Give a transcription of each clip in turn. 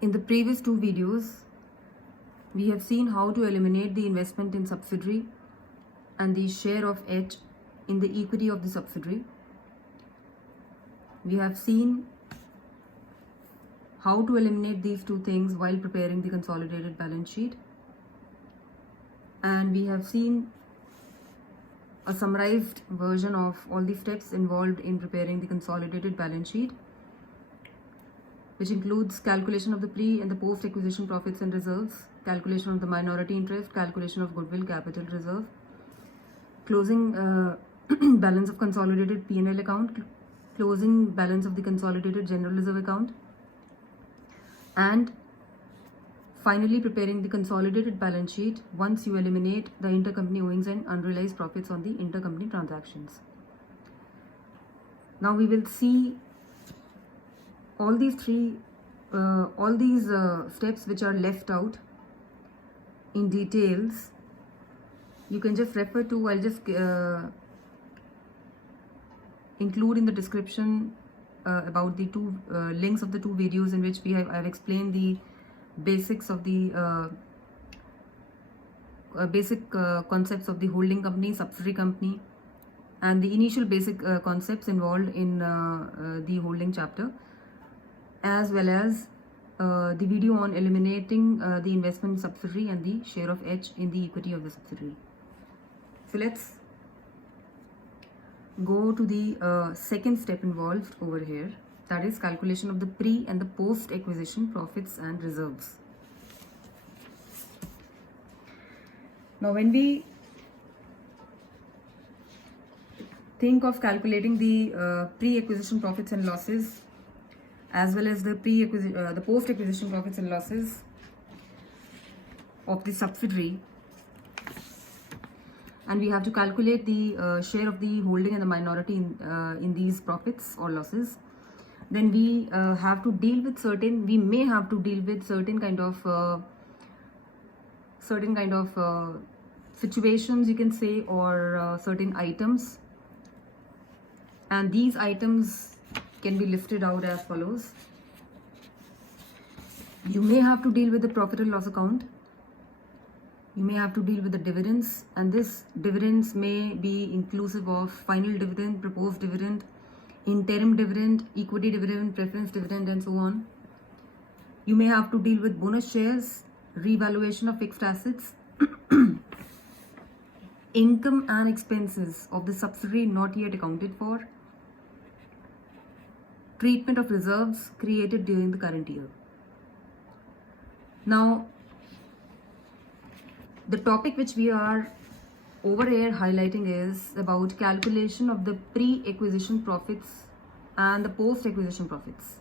In the previous two videos, we have seen how to eliminate the investment in subsidiary and the share of H in the equity of the subsidiary. We have seen how to eliminate these two things while preparing the consolidated balance sheet. And we have seen a summarized version of all the steps involved in preparing the consolidated balance sheet, which includes calculation of the pre and the post acquisition profits and reserves, calculation of the minority interest, calculation of goodwill capital reserve, closing balance of consolidated P&L account, closing balance of the consolidated general reserve account, and finally preparing the consolidated balance sheet once you eliminate the intercompany owings and unrealized profits on the intercompany transactions. Now we will see all these steps which are left out in details. You can just refer to, I'll just include in the description about the two links of the two videos in which I've explained the basics of the basic concepts of the holding company, subsidiary company, and the initial basic concepts involved in the holding chapter, as well as the video on eliminating the investment subsidiary and the share of H in the equity of the subsidiary. So let's go to the second step involved over here, that is calculation of the pre and the post acquisition profits and reserves. Now when we think of calculating the pre-acquisition profits and losses, as well as the post-acquisition profits and losses of the subsidiary, and we have to calculate the share of the holding and the minority in these profits or losses, then we have to deal with we may have to deal with certain kind of situations, you can say, or certain items, and these items can be listed out as follows. You may have to deal with the profit and loss account. You may have to deal with the dividends, and this dividends may be inclusive of final dividend, proposed dividend, interim dividend, equity dividend, preference dividend, and so on. You may have to deal with bonus shares, revaluation of fixed assets, income and expenses of the subsidiary not yet accounted for, treatment of reserves created during the current year. Now, the topic which we are over here highlighting is about calculation of the pre-acquisition profits and the post-acquisition profits.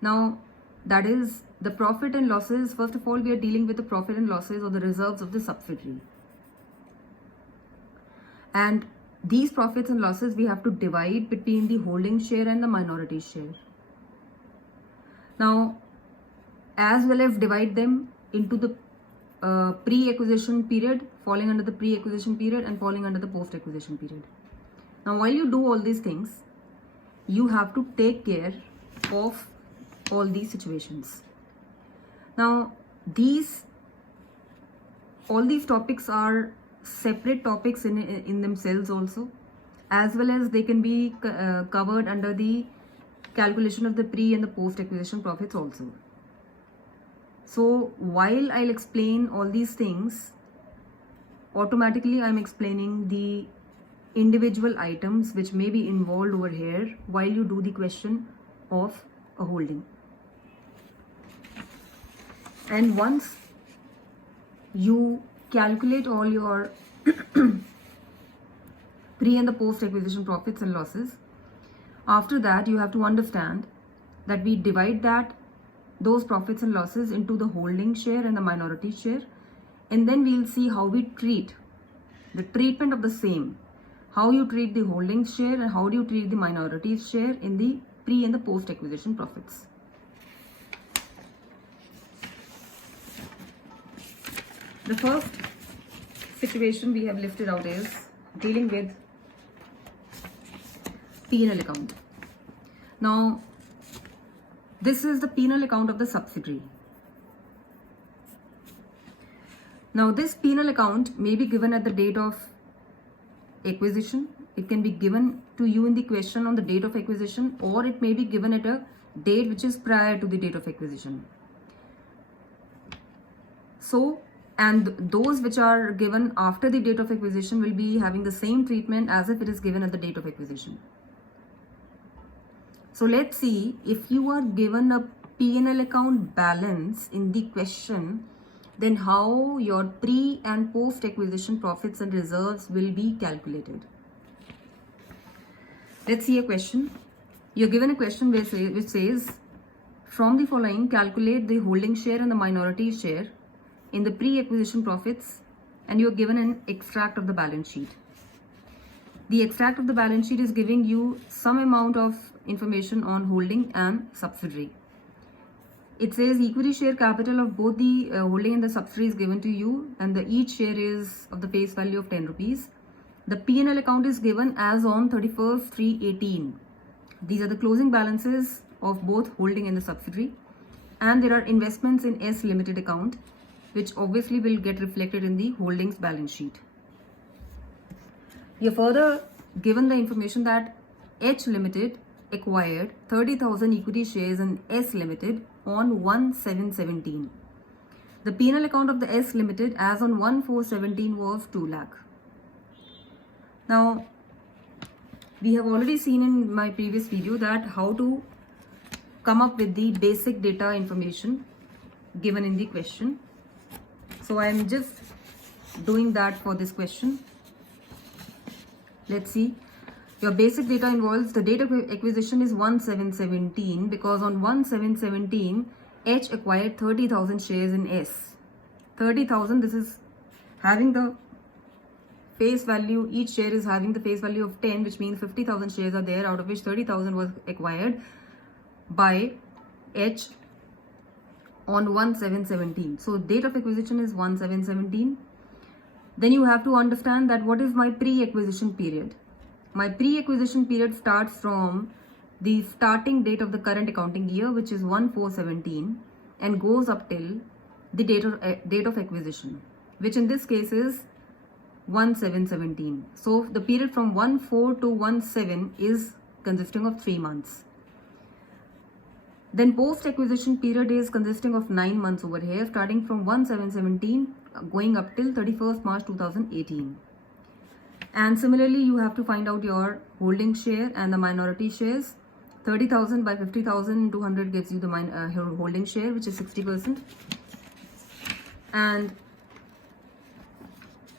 Now, that is the profit and losses. First of all, we are dealing with the profit and losses or the reserves of the subsidiary. And these profits and losses we have to divide between the holding share and the minority share. Now, as well as divide them into the pre-acquisition period, falling under the pre-acquisition period, and falling under the post-acquisition period. Now, while you do all these things, you have to take care of all these situations. Now, all these topics are separate topics in themselves also, as well as they can be covered under the calculation of the pre and the post acquisition profits also. So while I'll explain all these things, automatically I'm explaining the individual items which may be involved over here while you do the question of a holding. And once you calculate all your pre and the post acquisition profits and losses, after that you have to understand that we divide those profits and losses into the holding share and the minority share, and then we'll see how we treat the treatment of the same, how you treat the holding share and how do you treat the minority share in the pre and the post acquisition profits. The first situation we have lifted out is dealing with P&L account. Now, This is the P&L account of the subsidiary. Now this P&L account may be given at the date of acquisition. It can be given to you in the question on the date of acquisition, or it may be given at a date which is prior to the date of acquisition. So, and those which are given after the date of acquisition will be having the same treatment as if it is given at the date of acquisition. So let's see, if you are given a P&L account balance in the question, then how your pre and post acquisition profits and reserves will be calculated. Let's see a question. You're given a question which says, from the following, calculate the holding share and the minority share in the pre-acquisition profits, and you're given an extract of the balance sheet. The extract of the balance sheet is giving you some amount of information on holding and subsidiary. It says equity share capital of both the holding and the subsidiary is given to you, and each share is of the face value of 10 rupees. The P&L account is given as on 31st/3/18. These are the closing balances of both holding and the subsidiary, and there are investments in S Limited account, which obviously will get reflected in the holdings balance sheet. You're further given the information that H Limited acquired 30,000 equity shares in S Limited on 1/7/17. The P&L account of the S Limited as on 1/4/17 was 2 lakh. Now, we have already seen in my previous video that how to come up with the basic data information given in the question. So I am just doing that for this question. Let's see. Your basic data involves the date of acquisition is 1/7/17 because on 1/7/17 H acquired 30,000 shares in S. 30,000, this is having the face value, each share is having the face value of 10, which means 50,000 shares are there, out of which 30,000 was acquired by H on 1/7/17. So date of acquisition is 1/7/17. Then you have to understand that what is my pre-acquisition period. My pre-acquisition period starts from the starting date of the current accounting year, which is 1/4/17, and goes up till the date of acquisition, which in this case is 1/7/17. So the period from 1/4 to 1/7 is consisting of 3 months. Then post-acquisition period is consisting of 9 months over here, starting from 1/7/17 going up till 31st March 2018. And similarly, you have to find out your holding share and the minority shares. 30,000 by 50,000 200 gives you the holding share, which is 60%. And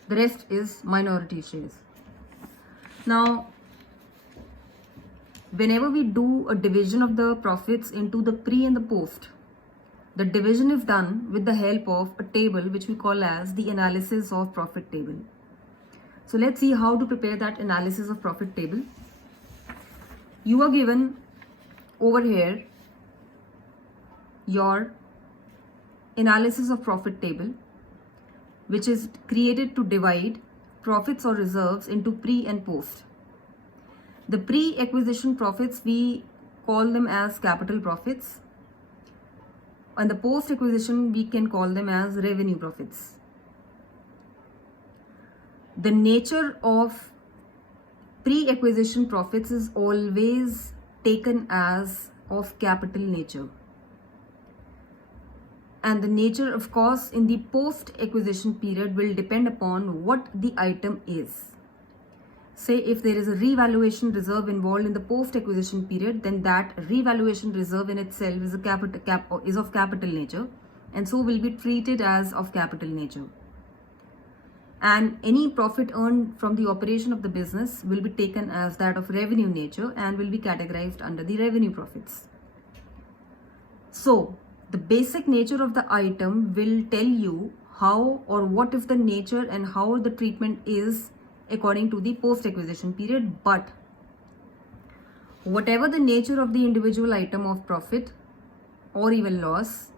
the rest is minority shares. Now, whenever we do a division of the profits into the pre and the post, the division is done with the help of a table which we call as the analysis of profit table. So let's see how to prepare that analysis of profit table. You are given over here your analysis of profit table, which is created to divide profits or reserves into pre and post. The pre-acquisition profits, we call them as capital profits, and the post-acquisition we can call them as revenue profits. The nature of pre-acquisition profits is always taken as of capital nature. And the nature, of course, in the post-acquisition period will depend upon what the item is. Say if there is a revaluation reserve involved in the post-acquisition period, then that revaluation reserve in itself is of capital nature, and so will be treated as of capital nature. And any profit earned from the operation of the business will be taken as that of revenue nature and will be categorized under the revenue profits. So the basic nature of the item will tell you how or what is the nature and how the treatment is according to the post-acquisition period. But whatever the nature of the individual item of profit or even loss,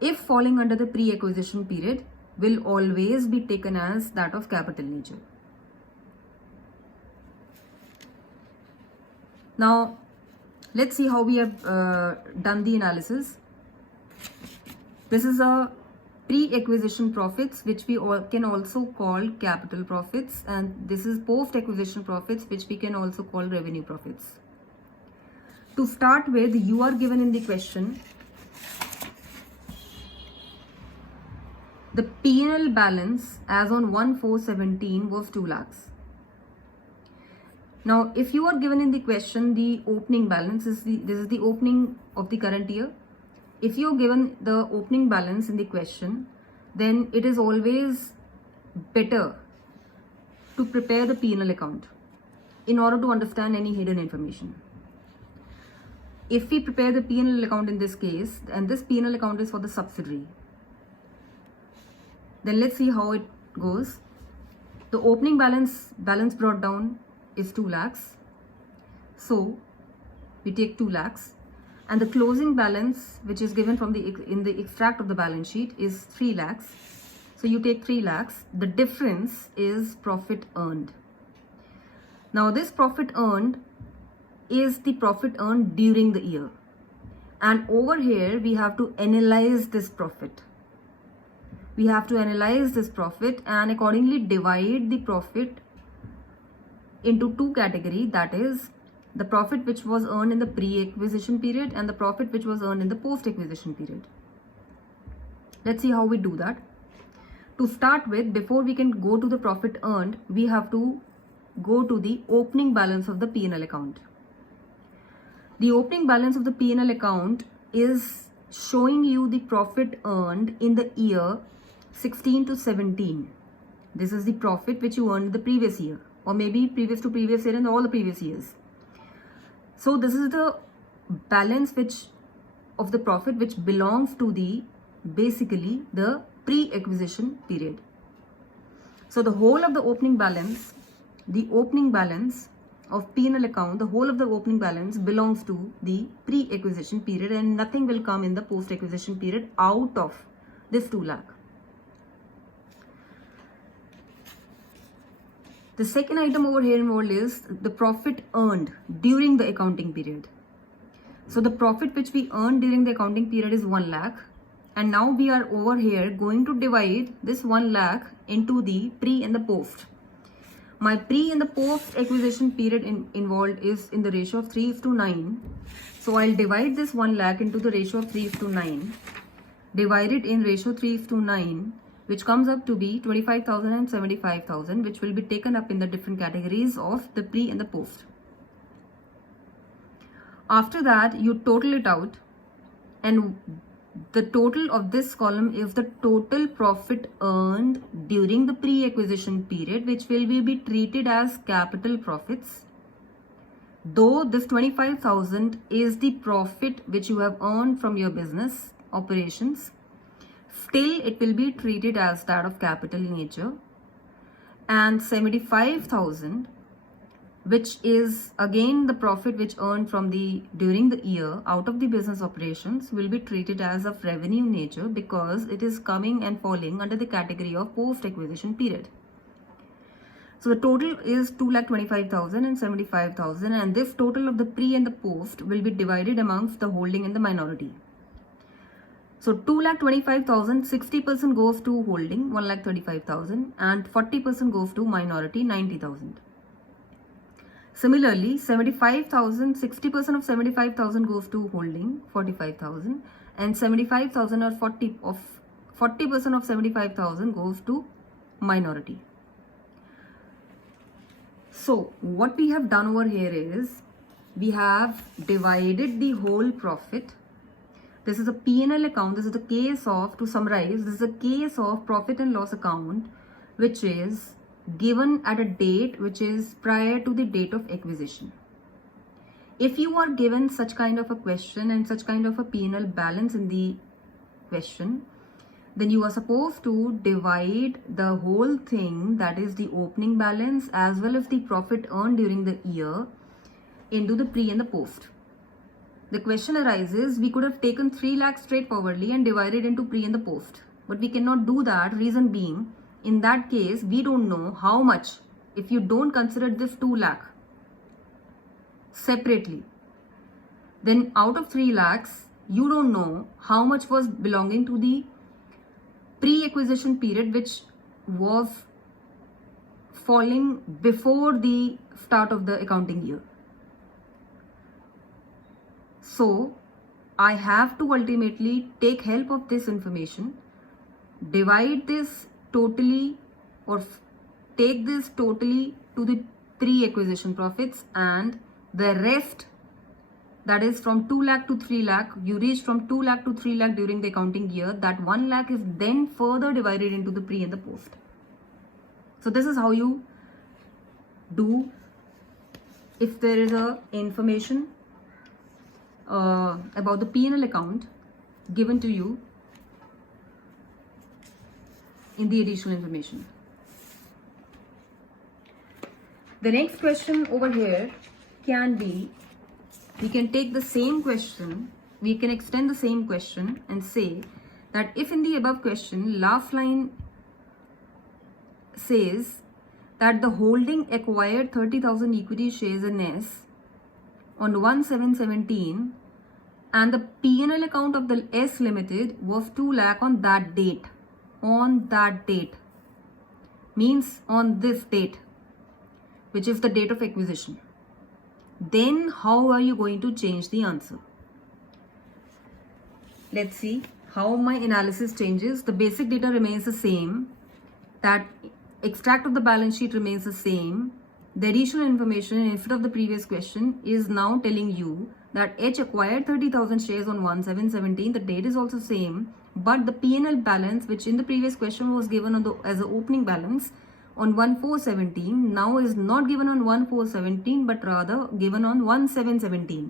if falling under the pre-acquisition period, will always be taken as that of capital nature. Now, let's see how we have done the analysis. This is a pre-acquisition profits, which we can also call capital profits, and this is post-acquisition profits, which we can also call revenue profits. To start with, you are given in the question the P&L balance as on 1/4/17 was 2 lakhs. Now, if you are given in the question the opening balance, this is the opening of the current year. If you are given the opening balance in the question, then it is always better to prepare the P&L account in order to understand any hidden information. If we prepare the P&L account in this case, and this P&L account is for the subsidiary, then let's see how it goes. The opening balance brought down is 2 lakhs. So we take 2 lakhs. And the closing balance, which is given from in the extract of the balance sheet, is 3 lakhs. So you take 3 lakhs. The difference is profit earned. Now this profit earned is the profit earned during the year. And over here, we have to analyze this profit. We have to analyze this profit and accordingly divide the profit into 2 categories, that is, the profit which was earned in the pre-acquisition period and the profit which was earned in the post-acquisition period. Let's see how we do that. To start with, before we can go to the profit earned, we have to go to the opening balance of the P&L account. The opening balance of the P&L account is showing you the profit earned in the year 16 to 17. This is the profit which you earned the previous year, or maybe previous to previous year and all the previous years. So this is the balance of the profit which belongs to basically the pre-acquisition period. So the whole of the opening balance of P&L account, the whole of the opening balance belongs to the pre-acquisition period, and nothing will come in the post-acquisition period out of this 2 lakh. The second item over here involved is the profit earned during the accounting period. So the profit which we earned during the accounting period is 1 lakh. And now we are over here going to divide this 1 lakh into the pre and the post. My pre and the post acquisition period involved is in the ratio of 3:9. So I'll divide this 1 lakh into the ratio of 3:9. Divide it in ratio 3:9. Which comes up to be 25,000 and 75,000, which will be taken up in the different categories of the pre and the post. After that, you total it out, and the total of this column is the total profit earned during the pre-acquisition period, which will be treated as capital profits. Though this 25,000 is the profit which you have earned from your business operations, still it will be treated as that of capital in nature, and 75,000, which is again the profit which earned from during the year out of the business operations, will be treated as of revenue nature because it is coming and falling under the category of post-acquisition period. So the total is 2,25,000 and 75,000, and this total of the pre and the post will be divided amongst the holding and the minority. So 2,25,000, 60% goes to holding, 1,35,000, and 40% goes to minority, 90,000. Similarly, 75,000, 60% of 75,000 goes to holding, 45,000, and 75,000 or 40% of 75,000 goes to minority. So what we have done over here is we have divided the whole profit. This is a P&L account. This is the case of, to summarize, this is a case of profit and loss account, which is given at a date which is prior to the date of acquisition. If you are given such kind of a question and such kind of a P&L balance in the question, then you are supposed to divide the whole thing, that is the opening balance as well as the profit earned during the year, into the pre and the post. The question arises, we could have taken 3 lakhs straightforwardly and divided into pre and the post. But we cannot do that, reason being, in that case, we don't know how much, if you don't consider this 2 lakh separately, then out of 3 lakhs, you don't know how much was belonging to the pre-acquisition period, which was falling before the start of the accounting year. So I have to ultimately take help of this information, divide this totally, or take this totally to the pre-acquisition profits, and the rest, that is from 2 lakh to 3 lakh, you reach from 2 lakh to 3 lakh during the accounting year. That 1 lakh is then further divided into the pre and the post. So this is how you do if there is a information about the P&L account given to you in the additional information. The next question over here can be, we can take the same question, we can extend the same question and say that if in the above question last line says that the holding acquired 30,000 equity shares in S on 1/7/17 and the P&L account of the S Limited was 2 lakh on that date. On that date means on this date, which is the date of acquisition. Then how are you going to change the answer? Let's see how my analysis changes. The basic data remains the same. That extract of the balance sheet remains the same. The additional information instead of the previous question is now telling you that H acquired 30,000 shares on 1/7/17. The date is also same, but the P&L balance, which in the previous question was given on as an opening balance on 1/4/17, now is not given on 1/4/17, but rather given on 1/7/17.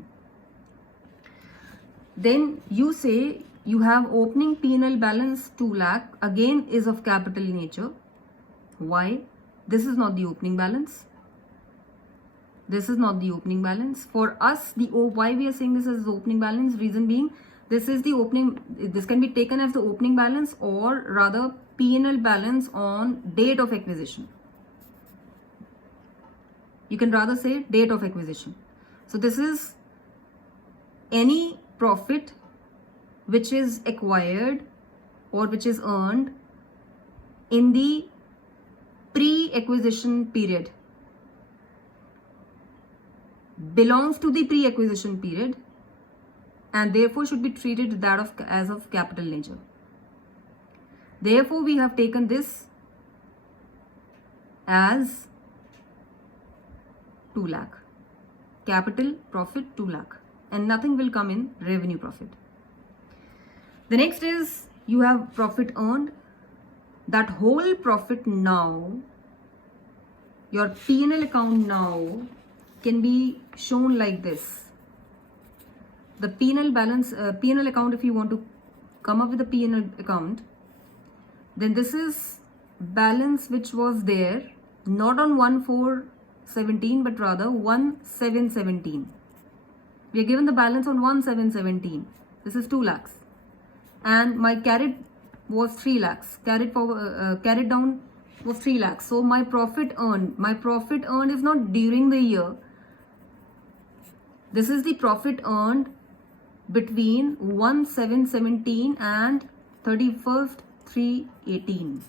Then you say you have opening P&L balance 2 lakh, again is of capital nature. Why? This is not the opening balance. This is not the opening balance. For us, why we are saying this as opening balance, reason being, this is the opening, this can be taken as the opening balance or rather P&L balance on date of acquisition. You can rather say date of acquisition. So this is any profit which is acquired or which is earned in the pre-acquisition period, belongs to the pre-acquisition period, and therefore should be treated that as of capital nature. Therefore, we have taken this as 2 lakh. Capital profit 2 lakh, and nothing will come in revenue profit. The next is you have profit earned. That whole profit now, your P&L account now can be shown like this. The P&L balance, P&L account, if you want to come up with a P&L account, then this is balance which was there not on 1/4/17 but rather 1/7/17. We are given the balance on 1/7/17. This is 2 lakhs, and my carried was 3 lakhs. Carried down was 3 lakhs. So my profit earned is not during the year. This is the profit earned between 1/7/17 and 31st/3/18.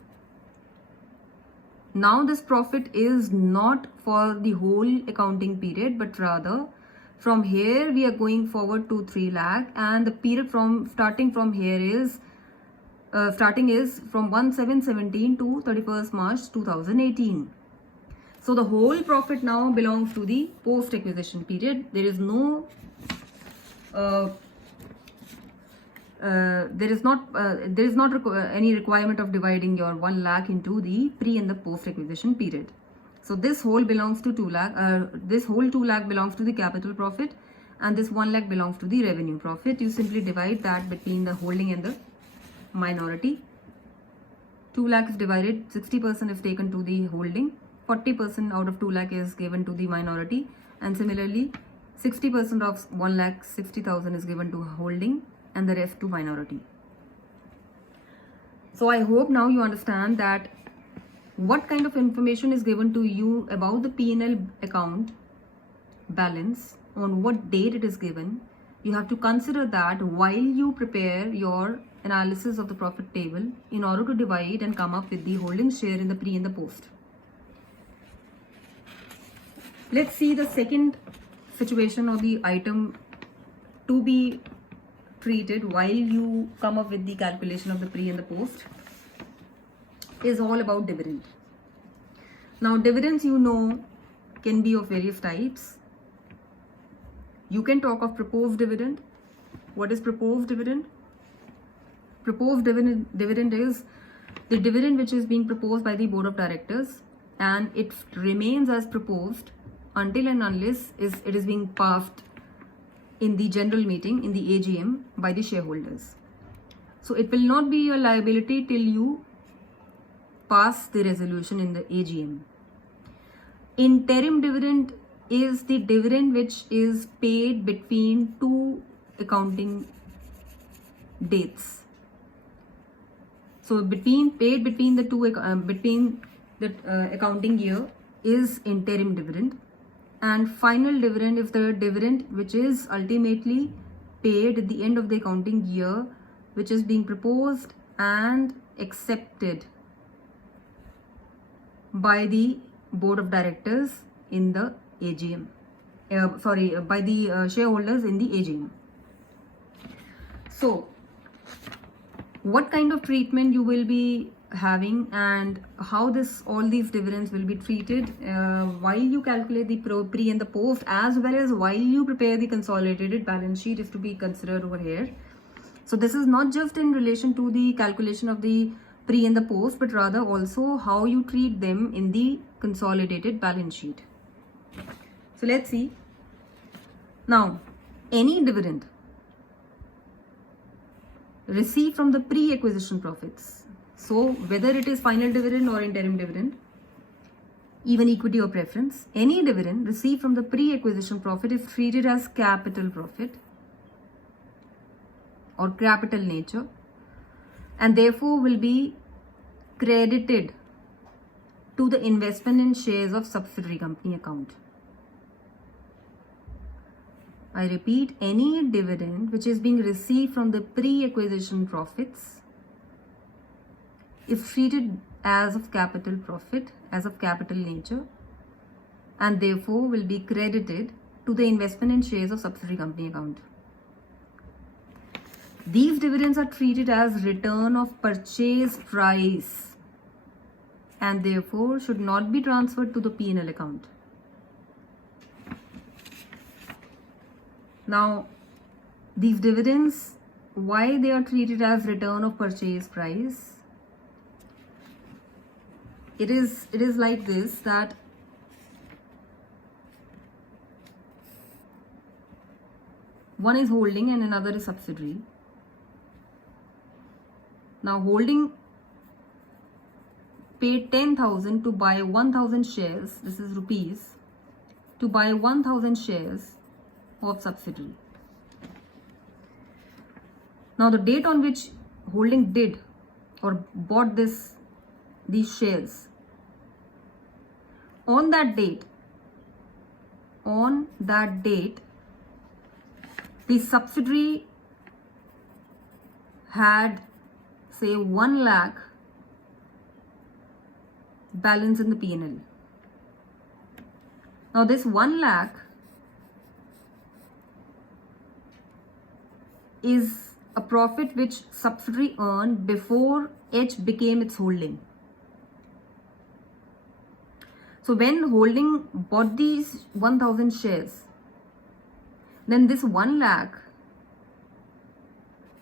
Now this profit is not for the whole accounting period, but rather from here we are going forward to 3 lakh, and the period starting from here is from 1/7/17 to 31st March 2018. So the whole profit now belongs to the post acquisition period. There is no any requirement of dividing your 1 lakh into the pre and the post acquisition period. So this whole belongs to 2 lakh. This whole 2 lakh belongs to the capital profit, and this 1 lakh belongs to the revenue profit. You simply divide that between the holding and the minority. 2 lakh is divided, 60% is taken to the holding, 40% out of 2 lakh is given to the minority, and similarly 60% of 1,60,000 is given to holding and the rest to minority. So I hope now you understand that what kind of information is given to you about the P&L account balance, on what date it is given. you have to consider that while you prepare your analysis of the profit table in order to divide and come up with the holding share in the pre and the post. Let's see the second situation or the item to be treated while you come up with the calculation of the pre and the post is all about dividend. Now dividends, you know, can be of various types. You can talk of proposed dividend. What is proposed dividend? Proposed dividend is the dividend which is being proposed by the board of directors, and it remains as proposed until and unless it is being passed in the general meeting, in the AGM, by the shareholders. So it will not be a liability till you pass the resolution in the AGM. Interim dividend is the dividend which is paid between two accounting dates. So between the two accounting year is interim dividend, and final dividend is the dividend which is ultimately paid at the end of the accounting year, which is being proposed and accepted by the board of directors in the AGM. By the shareholders in the AGM. So what kind of treatment you will be having and how all these dividends will be treated while you calculate the pre and the post, as well as while you prepare the consolidated balance sheet, is to be considered over here. So this is not just in relation to the calculation of the pre and the post, but rather also how you treat them in the consolidated balance sheet. So let's see. Now, any dividend received from the pre-acquisition profits, so whether it is final dividend or interim dividend, even equity or preference, any dividend received from the pre-acquisition profit is treated as capital profit or capital nature, and therefore will be credited to the investment in shares of subsidiary company account. I repeat, any dividend which is being received from the pre-acquisition profits is treated as of capital profit, as of capital nature, and therefore will be credited to the investment in shares of subsidiary company account. These dividends are treated as return of purchase price and therefore should not be transferred to the P&L account. Now, these dividends, why they are treated as return of purchase price? It is like this, that one is holding and another is subsidiary. Now, holding paid 10,000 to buy 1,000 shares, this is rupees, to buy 1,000 shares of subsidiary. Now the date on which holding did or bought these shares, on that date the subsidiary had, say, 1 lakh balance in the P&L. Now this 1 lakh is a profit which subsidiary earned before H became its holding. So when holding bought these 1,000 shares, then this 1 lakh,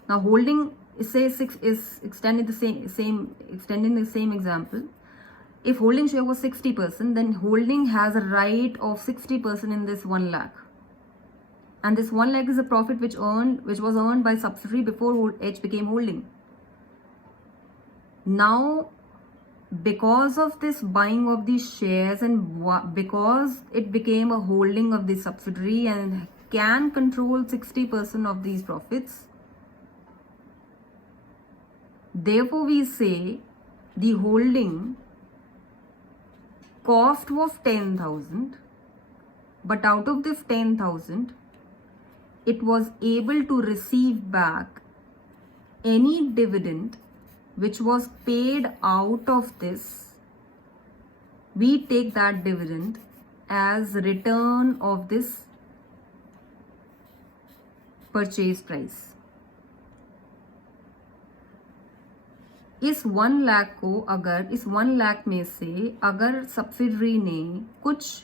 now holding is extending the same example. If holding share was 60%, then holding has a right of 60% in this 1 lakh. And this 1 lakh is a profit which was earned by subsidiary before H became holding. Now, because of this buying of these shares and because it became a holding of the subsidiary and can control 60% of these profits, therefore we say the holding cost was 10,000, but out of this 10,000, it was able to receive back any dividend which was paid out of this, we take that dividend as return of this purchase price. इस 1 लाख को अगर इस 1 लाख में से अगर subsidiary ने कुछ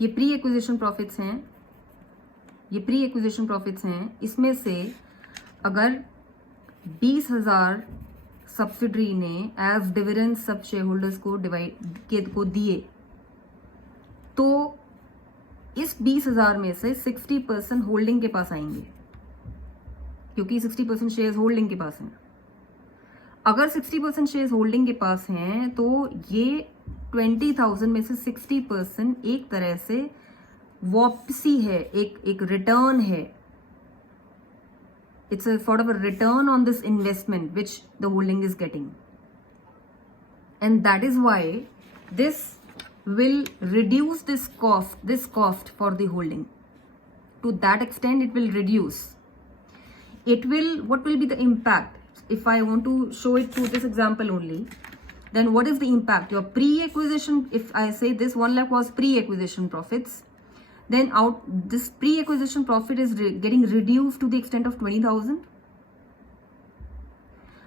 ये प्री एक्विजिशन प्रॉफिट्स हैं, इसमें से अगर 20,000 सब्सिडरी ने एज डिविडेंड सब शेयर होल्डर्स को दिए, तो इस 20,000 में से 60% होल्डिंग के पास आएंगे, क्योंकि 60% शेयर्स होल्डिंग के पास हैं. अगर 60% शेयर्स होल्डिंग के पास हैं तो ये 20,000 में से 60% एक तरह से वापसी है, एक रिटर्न है. It's a sort of a return on this investment which the holding is getting, and that is why this will reduce this cost for the holding. To that extent it will reduce. What will be the impact? If I want to show it through this example only, then what is the impact? Your pre-acquisition, if I say this 1 lakh was pre-acquisition profits, then this pre-acquisition profit is getting reduced to the extent of 20,000,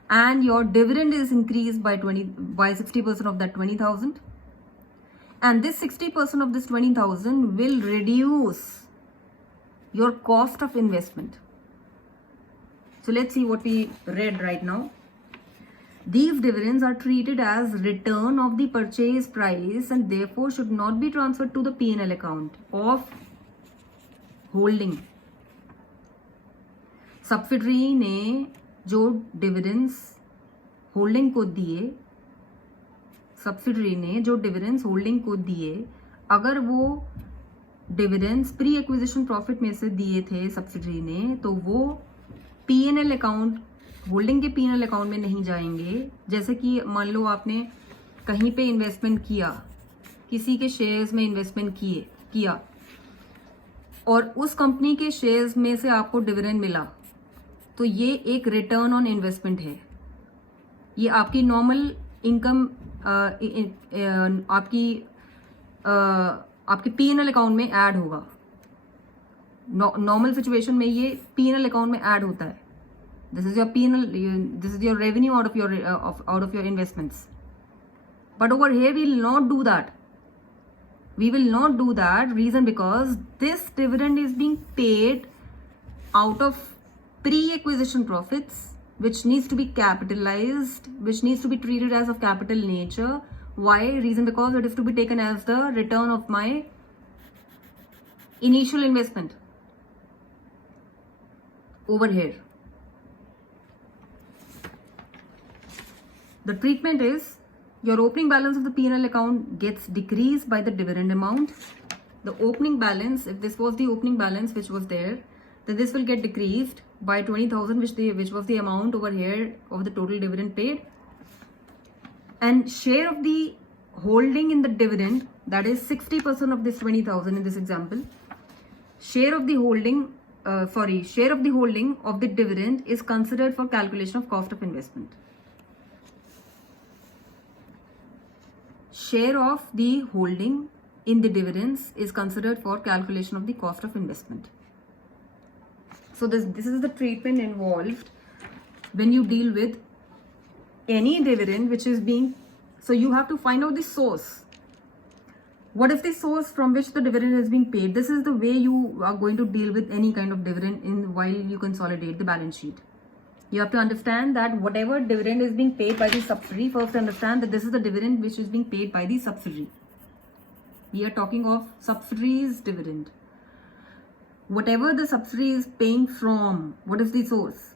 and your dividend is increased by 60% of that 20,000. And this 60% of this 20,000 will reduce your cost of investment. So let's see what we read right now. These dividends are treated as return of the purchase price and therefore should not be transferred to the P&L account of holding. Subsidiary ने जो dividends holding को दिए, subsidiary ने जो dividends holding को दिए, अगर वो डिविडेंड्स प्री एक्विजिशन प्रॉफिट में से दिए थे सब्सिडरी ने, तो वो पीएनएल अकाउंट, होल्डिंग के पीएनएल अकाउंट में नहीं जाएंगे. जैसे कि मान लो आपने कहीं पे इन्वेस्टमेंट किया, किसी के शेयर्स में इन्वेस्टमेंट किया और उस कंपनी के शेयर्स में से आपको डिविडेंड मिला, तो ये एक रिटर्न ऑन इन्वेस्टमेंट है. ये आपकी नॉर्मल इनकम आपके पीएनएल अकाउंट में ऐड होगा. नॉर्मल सिचुएशन में ये पीएनएल अकाउंट में ऐड होता है. This is your PNL, this is your revenue out of your investments. But over here we will not do that. We will not do that. Reason because this dividend is being paid out of pre-acquisition profits, which needs to be capitalized, which needs to be treated as of capital nature. Why? Reason because it is to be taken as the return of my initial investment over here. The treatment is your opening balance of the P&L account gets decreased by the dividend amount. The opening balance, if this was the opening balance which was there, then this will get decreased by 20,000, which was the amount over here of the total dividend paid. And share of the holding in the dividend, that is 60% of this 20,000 in this example. Share of the holding of the dividend is considered for calculation of cost of investment. Share of the holding in the dividends is considered for calculation of the cost of investment. So this is the treatment involved when you deal with any dividend which is being, so you have to find out the source. What is the source from which the dividend is being paid? This is the way you are going to deal with any kind of dividend while you consolidate the balance sheet. You have to understand that whatever dividend is being paid by the subsidiary, first understand that this is the dividend which is being paid by the subsidiary. We are talking of subsidiary's dividend. Whatever the subsidiary is paying from, what is the source?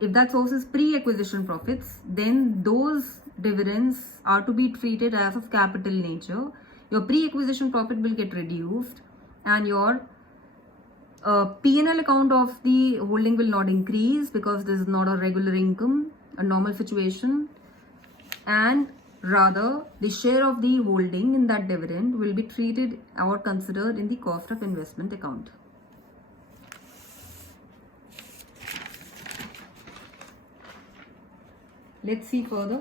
If that source is pre-acquisition profits, then those dividends are to be treated as of capital nature. Your pre-acquisition profit will get reduced and your P&L account of the holding will not increase because this is not a regular income, a normal situation, and Rather, the share of the holding in that dividend will be treated or considered in the cost of investment account. Let's see further.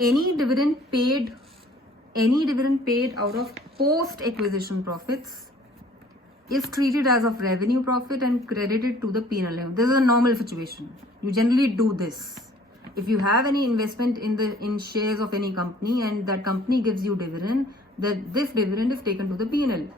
Any dividend paid out of post-acquisition profits is treated as of revenue profit and credited to the P&L. This is a normal situation. You generally do this. If you have any investment in shares of any company and that company gives you dividend, that this dividend is taken to the P&L.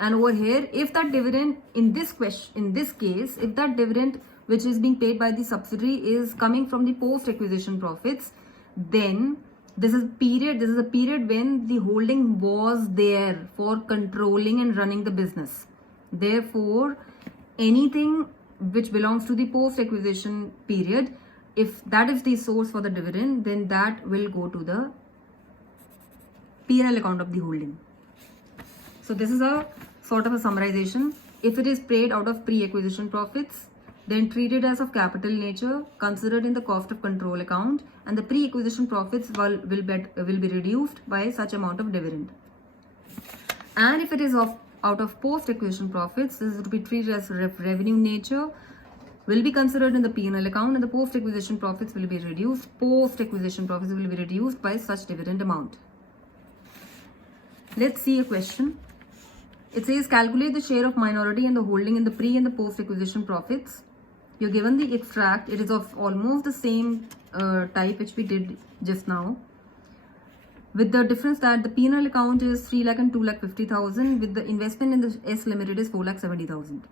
And over here, if that dividend in this case, if that dividend which is being paid by the subsidiary is coming from the post-acquisition profits, then this is a period when the holding was there for controlling and running the business. Therefore, anything which belongs to the post-acquisition period, if that is the source for the dividend, then that will go to the P&L account of the holding. So this is a sort of a summarization. If it is paid out of pre-acquisition profits, then treated as of capital nature, considered in the cost of control account, and the pre-acquisition profits will be reduced by such amount of dividend. And if it is out of post-acquisition profits, this is to be treated as revenue nature, will be considered in the P&L account, and the post-acquisition profits will be reduced. Post-acquisition profits will be reduced by such dividend amount. Let's see a question. It says calculate the share of minority and the holding in the pre and the post-acquisition profits. You're given the extract. It is of almost the same type which we did just now, with the difference that the P&L account is 3 lakh and 2 lakh 50,000, with the investment in the S Limited is 4 lakh 70,000.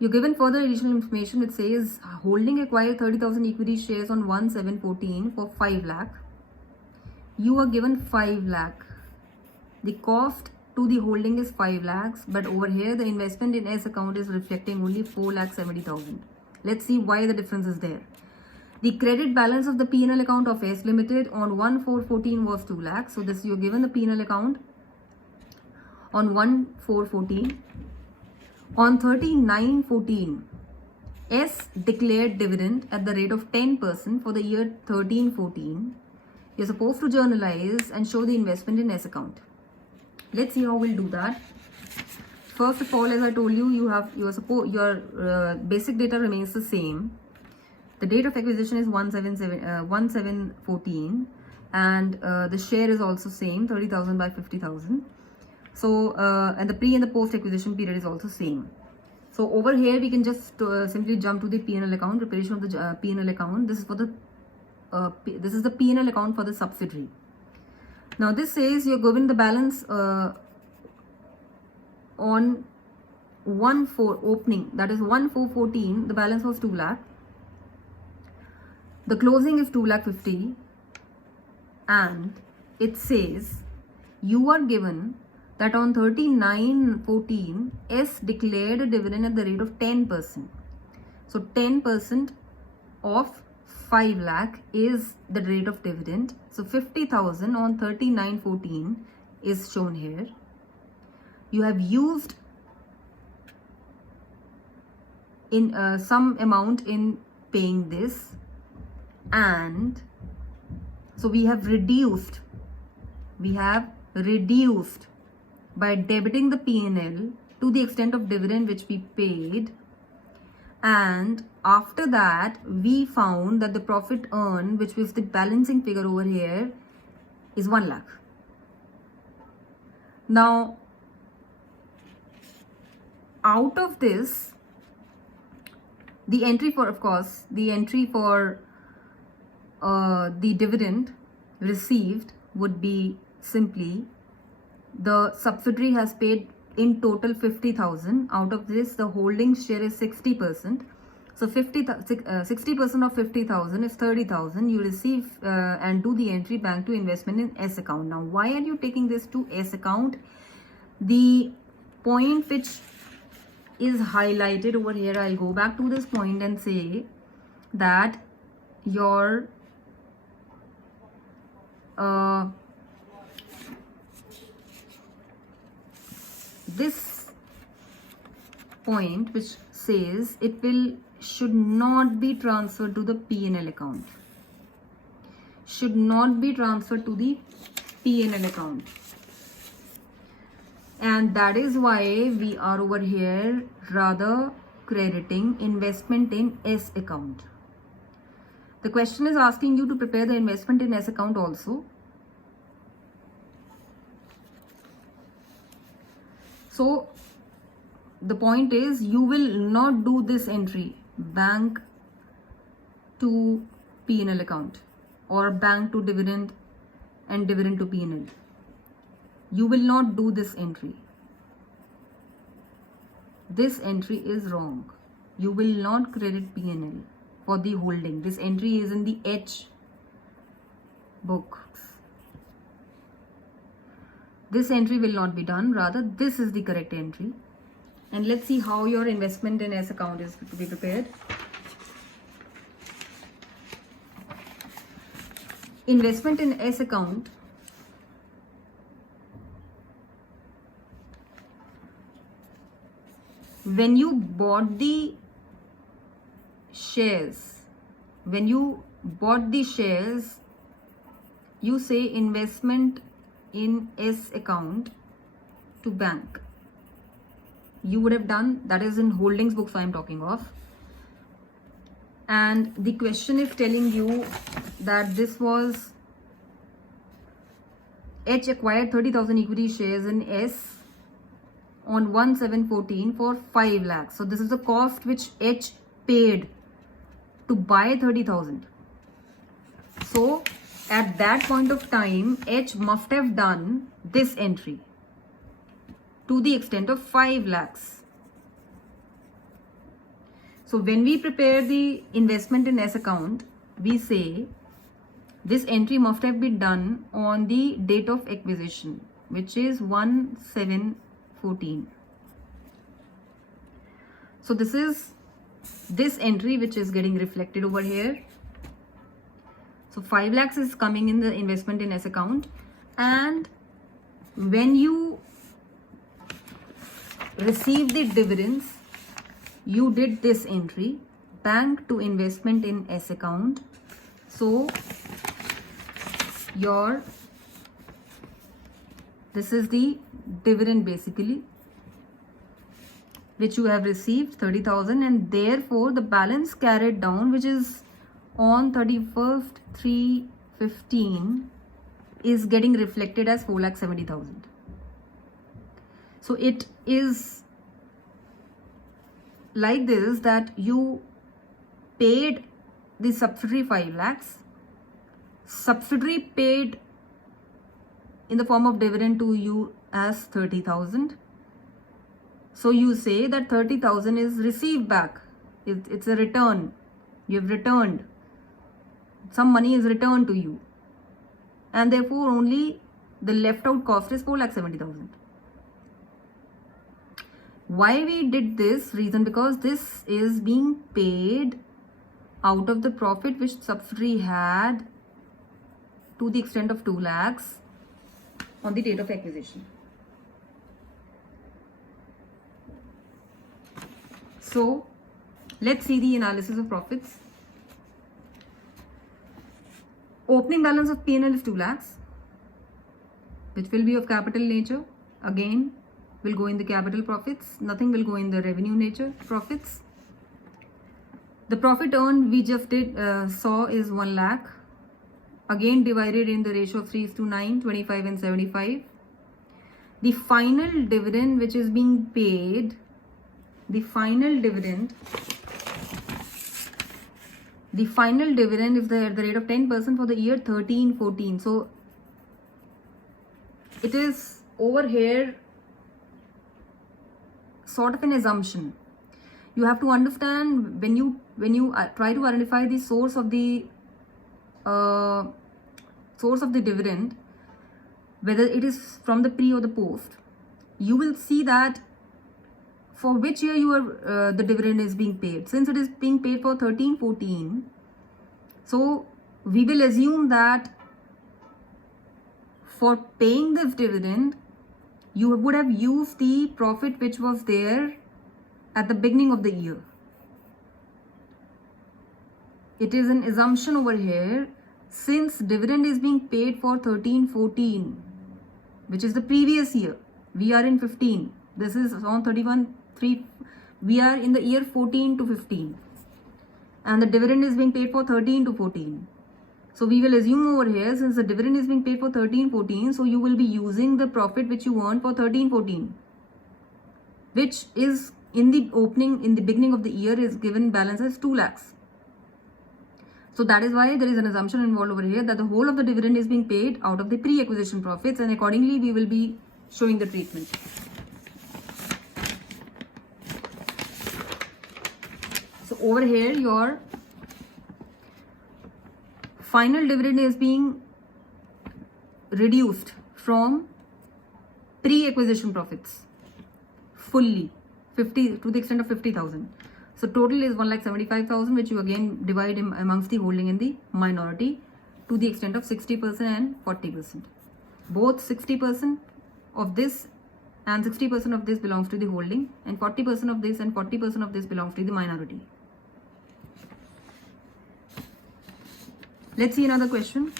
You're given further additional information which says holding acquired 30,000 equity shares on 1/7/14 for 5 lakh. You are given 5 lakh. The cost to the holding is 5 lakhs, but over here the investment in S account is reflecting only 4 lakh 70,000. Let's see why the difference is there. The credit balance of the P&L account of S Limited on 1/4/14 was 2 lakhs. So this you're given the P&L account on 1/4/14. On 39/14, S declared dividend at the rate of 10% for the year 13/14. You're supposed to journalize and show the investment in S account. Let's see how we'll do that. First of all, as I told you, your basic data remains the same. The date of acquisition is 1/7/14, and the share is also same, 30,000 by 50,000. So and the pre and the post acquisition period is also same. So over here we can just simply jump to the P&L account, preparation of the P&L account. This is for the this is the P&L account for the subsidiary. Now this says you're given the balance on 1/4 opening, that is 1/4/14, the balance was 2 lakh. The closing is 2 lakh 50, and it says you are given that on 39/14, S declared a dividend at the rate of 10%. So 10% of 5 lakh is the rate of dividend. So 50,000 on 39/14 is shown here. You have used in some amount in paying this, and so we have reduced by debiting the P&L to the extent of dividend which we paid, and after that we found that the profit earned, which was the balancing figure over here, is 1 lakh. Now out of this, the entry for the dividend received would be simply the subsidiary has paid in total 50,000. Out of this, the holding share is 60%. So 60% of 50,000 is 30,000. You receive and do the entry bank to investment in S account. Now, why are you taking this to S account? The point which is highlighted over here, I'll go back to this point and say that your this point which says it will should not be transferred to the P&L account. Should not be transferred to the P&L account. And that is why we are over here rather crediting investment in S account. The question is asking you to prepare the investment in S account also. So the point is, you will not do this entry, bank to P&L account or bank to dividend and dividend to P&L. You will not do this entry. This entry is wrong. You will not credit P&L for the holding. This entry is in the H book. This entry will not be done. Rather, this is the correct entry. And let's see how your investment in S account is to be prepared. Investment in S account. When you bought the shares, you say investment in S account to bank. You would have done, that is in holdings books I am talking of. And the question is telling you that this was H acquired 30,000 equity shares in S on 1/7/14 for 5 lakhs. So this is the cost which H paid to buy 30,000. So at that point of time, H must have done this entry to the extent of 5 lakhs. So when we prepare the investment in S account, we say this entry must have been done on the date of acquisition, which is 1/7/14. So this is this entry which is getting reflected over here. So 5 lakhs is coming in the investment in S account. And when you receive the dividends, you did this entry, bank to investment in S account. So this is the dividend basically which you have received, 30,000, and therefore the balance carried down, which is on 31st 3/15, is getting reflected as 4,70,000. So it is like this, that you paid the subsidiary 5 lakhs. Subsidiary paid in the form of dividend to you as 30,000. So you say that 30,000 is received back. It's a return. You have returned. Some money is returned to you. And therefore only the left out cost is 4,70,000. Why we did this reason? Because this is being paid out of the profit which subsidiary had to the extent of 2 lakhs on the date of acquisition. So let's see the analysis of profits. Opening balance of P&L is 2 lakhs, which will be of capital nature. Again, will go in the capital profits. Nothing will go in the revenue nature profits. The profit earned we just saw is 1 lakh. Again divided in the ratio of 3:9, 25 and 75. The final dividend which is being paid, the final dividend is at the rate of 10% for the year 13-14. So it is over here sort of an assumption. You have to understand when you try to identify the source of the dividend, whether it is from the pre or the post, you will see that for which year the dividend is being paid. Since it is being paid for 13-14, so we will assume that for paying this dividend, you would have used the profit which was there at the beginning of the year. it is an assumption over here, since dividend is being paid for 13-14, which is the previous year. We are in 15. This is on 31-3. We are in the year 14 to 15. And the dividend is being paid for 13 to 14. So we will assume over here, since the dividend is being paid for 13-14, so you will be using the profit which you earned for 13-14, which is in the beginning of the year is given balance as 2 lakhs. So that is why there is an assumption involved over here that the whole of the dividend is being paid out of the pre-acquisition profits, and accordingly we will be showing the treatment. So over here your final dividend is being reduced from pre-acquisition profits fully 50 to the extent of 50,000. So total is 1,75,000, which you again divide amongst the holding and the minority to the extent of 60% and 40%. Both 60% of this and 60% of this belongs to the holding, and 40% of this and 40% of this belongs to the minority. Let's see another question.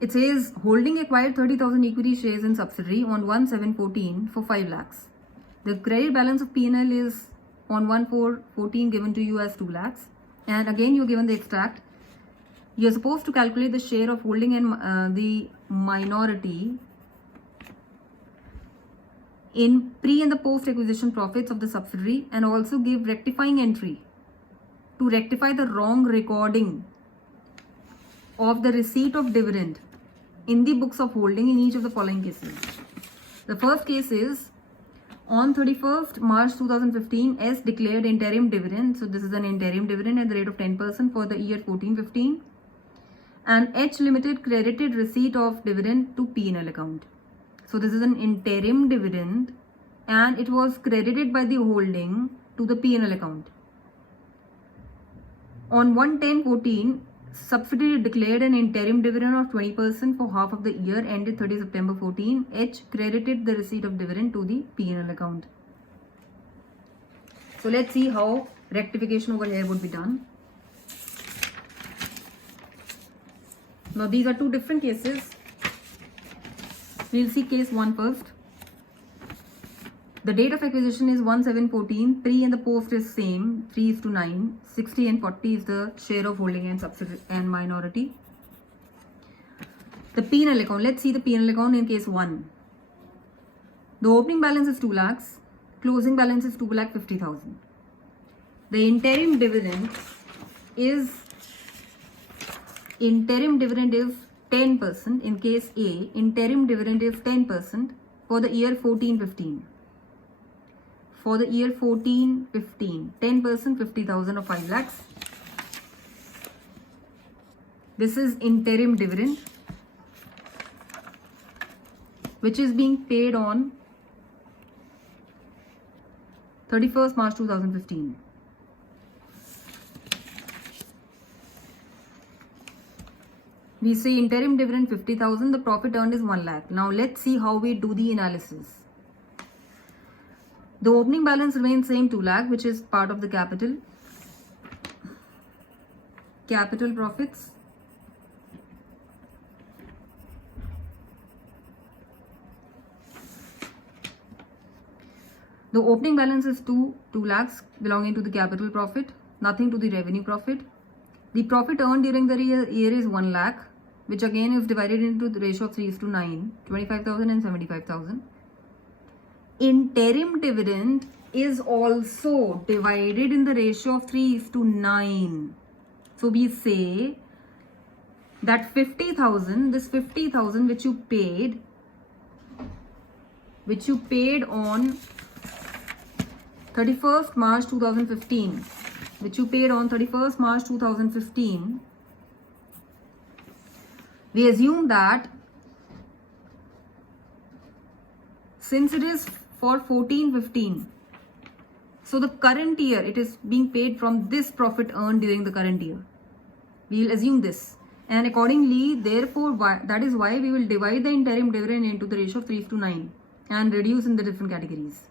It says holding acquired 30,000 equity shares in subsidiary on 1/7/14 for 5 lakhs. The credit balance of P&L is on 1/4/14 given to you as 2 lakhs. And again you're given the extract. You're supposed to calculate the share of holding and the minority in pre and the post acquisition profits of the subsidiary, and also give rectifying entry to rectify the wrong recording of the receipt of dividend in the books of holding in each of the following cases. The first case is on 31st March 2015, S declared interim dividend. So this is an interim dividend at the rate of 10% for the year 14-15, and H Limited credited receipt of dividend to P&L account. So this is an interim dividend and it was credited by the holding to the P&L account. On 1/10/14, subsidiary declared an interim dividend of 20% for half of the year ended 30 September 14. H credited the receipt of dividend to the P&L account. So let's see how rectification over here would be done. Now these are two different cases. We'll see case 1 first. The date of acquisition is 1/7/14. Pre and the post is same, 3:9. 60 and 40 is the share of holding and subsidiary and minority. The P&L account. Let's see the P&L account in case 1. The opening balance is 2 lakhs. Closing balance is 2,50,000. The interim dividend is 10%. In case A, interim dividend is 10% for the year 14-15. For the year 14-15, 10%, 50,000 or 5 lakhs. This is interim dividend, which is being paid on 31st March 2015. We say interim dividend 50,000, the profit earned is 1 lakh. Now let's see how we do the analysis. The opening balance remains same, 2 lakh, which is part of the capital profits. The opening balance is 2 lakhs belonging to the capital profit, nothing to the revenue profit. The profit earned during the year is 1 lakh, which again is divided into the ratio of 3:9, 25,000 and 75,000. Interim dividend is also divided in the ratio of 3:9. So we say that 50,000, this 50,000 which you paid on 31st March 2015, we assume that since it is for 14-15, so the current year it is being paid from this profit earned during the current year. We will assume this, and accordingly, therefore, that is why we will divide the interim dividend into the ratio of 3:9 and reduce in the different categories.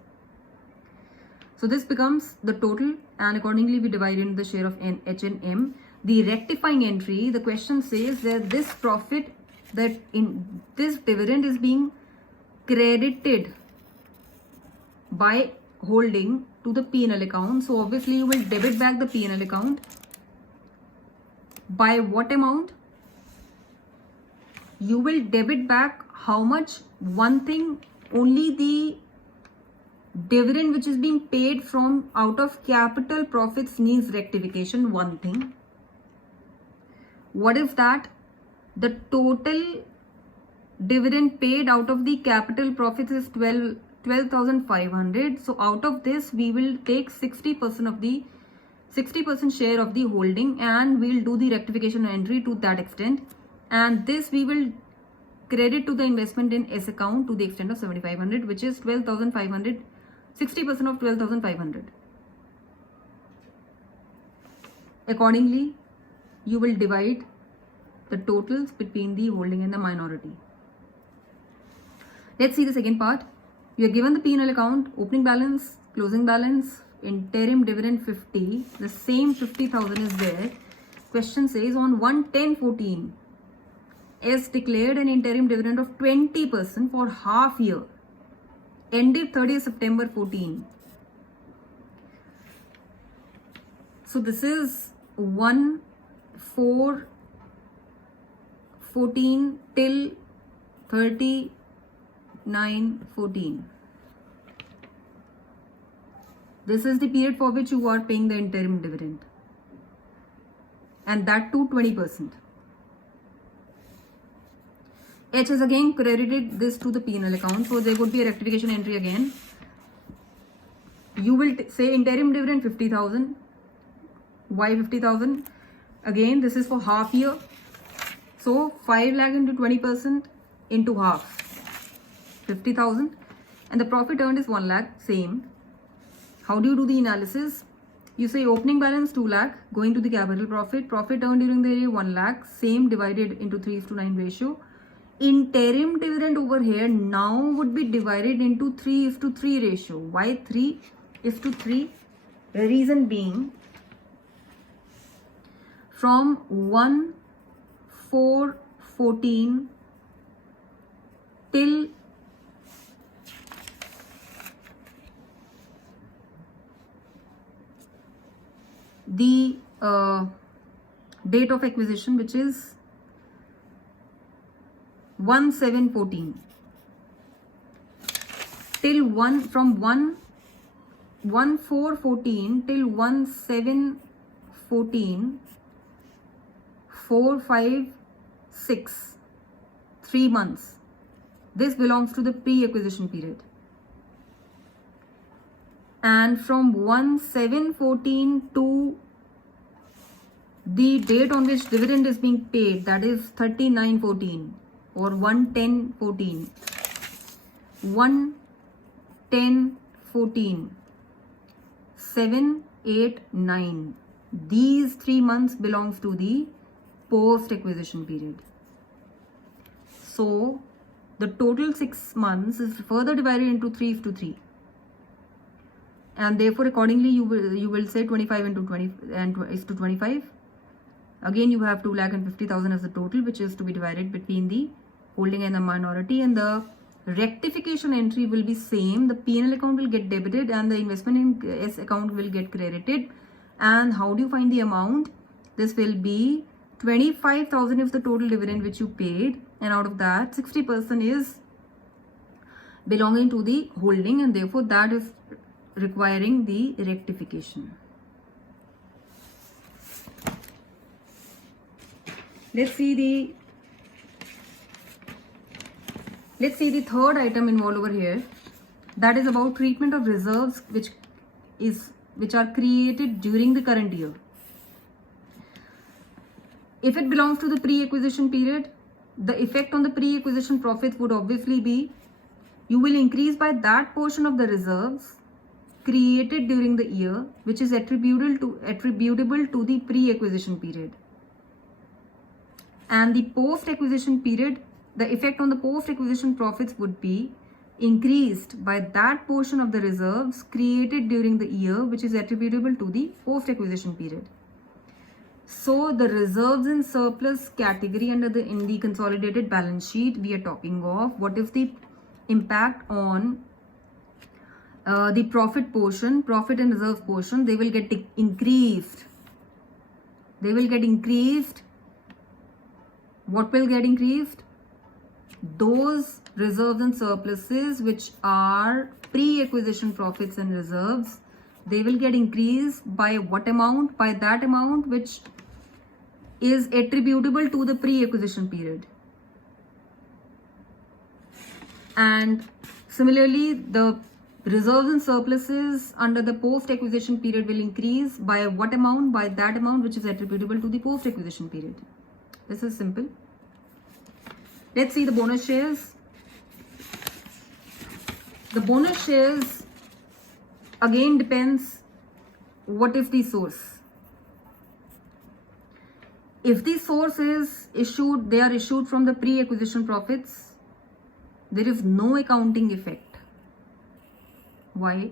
So this becomes the total, and accordingly we divide into the share of H and M. The rectifying entry, the question says that this profit, that in this dividend is being credited by holding to the P&L account. So obviously you will debit back the P&L account. By what amount? You will debit back how much? One thing, only the dividend which is being paid from out of capital profits needs rectification, one thing. What is that? The total dividend paid out of the capital profits is 12,500. So out of this we will take 60% of the 60% share of the holding, and we will do the rectification entry to that extent, and this we will credit to the investment in S account to the extent of 7,500, which is 12,500, 60% of 12,500. Accordingly, you will divide the totals between the holding and the minority. Let's see the second part. You are given the P&L account, opening balance, closing balance, interim dividend 50, the same 50,000 is there. Question says on 1/10/14, S declared an interim dividend of 20% for half year, ended 30th September 14. So this is 1/4/14 till 39/14. This is the period for which you are paying the interim dividend, and that too 20%. H has again credited this to the P&L account, so there would be a rectification entry again. You will say interim dividend 50,000. Why 50,000? Again, this is for half year. So 5 lakh into 20% into half, 50,000, and the profit earned is 1 lakh, same. How do you do the analysis? You say opening balance 2 lakh, going to the capital profit, profit earned during the year 1 lakh, same, divided into 3:9 ratio. Interim dividend over here now would be divided into 3:3 ratio. Why 3:3? The reason being, from 1/4/14 till the date of acquisition, which is 1/7/14, till 1/4/14 till 1/7/14, 4, 5, 6, 3 months. This belongs to the pre-acquisition period. And from 1/7/14 to the date on which dividend is being paid, that is 39/14 or 1/10/14, 1/10/14, 7, 8, 9. These 3 months belongs to the post-acquisition period. So the total 6 months is further divided into 3:3. And therefore accordingly you will say 25 into 20 and is to 25. Again you have 2,50,000 as the total, which is to be divided between the holding and the minority, and the rectification entry will be same. The P&L account will get debited and the investment in S account will get credited. And how do you find the amount? This will be 25,000 is the total dividend which you paid, and out of that 60% is belonging to the holding, and therefore that is requiring the rectification. Let's see the third item involved over here. That is about treatment of reserves which are created during the current year. If it belongs to the pre-acquisition period, the effect on the pre-acquisition profits would obviously be, you will increase by that portion of the reserves created during the year which is attributable to the pre-acquisition period. And the post-acquisition period, the effect on the post-acquisition profits would be increased by that portion of the reserves created during the year which is attributable to the post acquisition period. So the reserves and surplus category in the consolidated balance sheet we are talking of, what is the impact on the profit portion, profit and reserve portion? They will get increased. They will get increased. What will get increased? Those reserves and surpluses which are pre-acquisition profits and reserves, they will get increased by what amount? By that amount which is attributable to the pre-acquisition period. And similarly, the reserves and surpluses under the post-acquisition period will increase by what amount? By that amount which is attributable to the post-acquisition period. This is simple. Let's see the bonus shares. The bonus shares again depends what is the source. If the source is issued, they are issued from the pre-acquisition profits, there is no accounting effect. Why?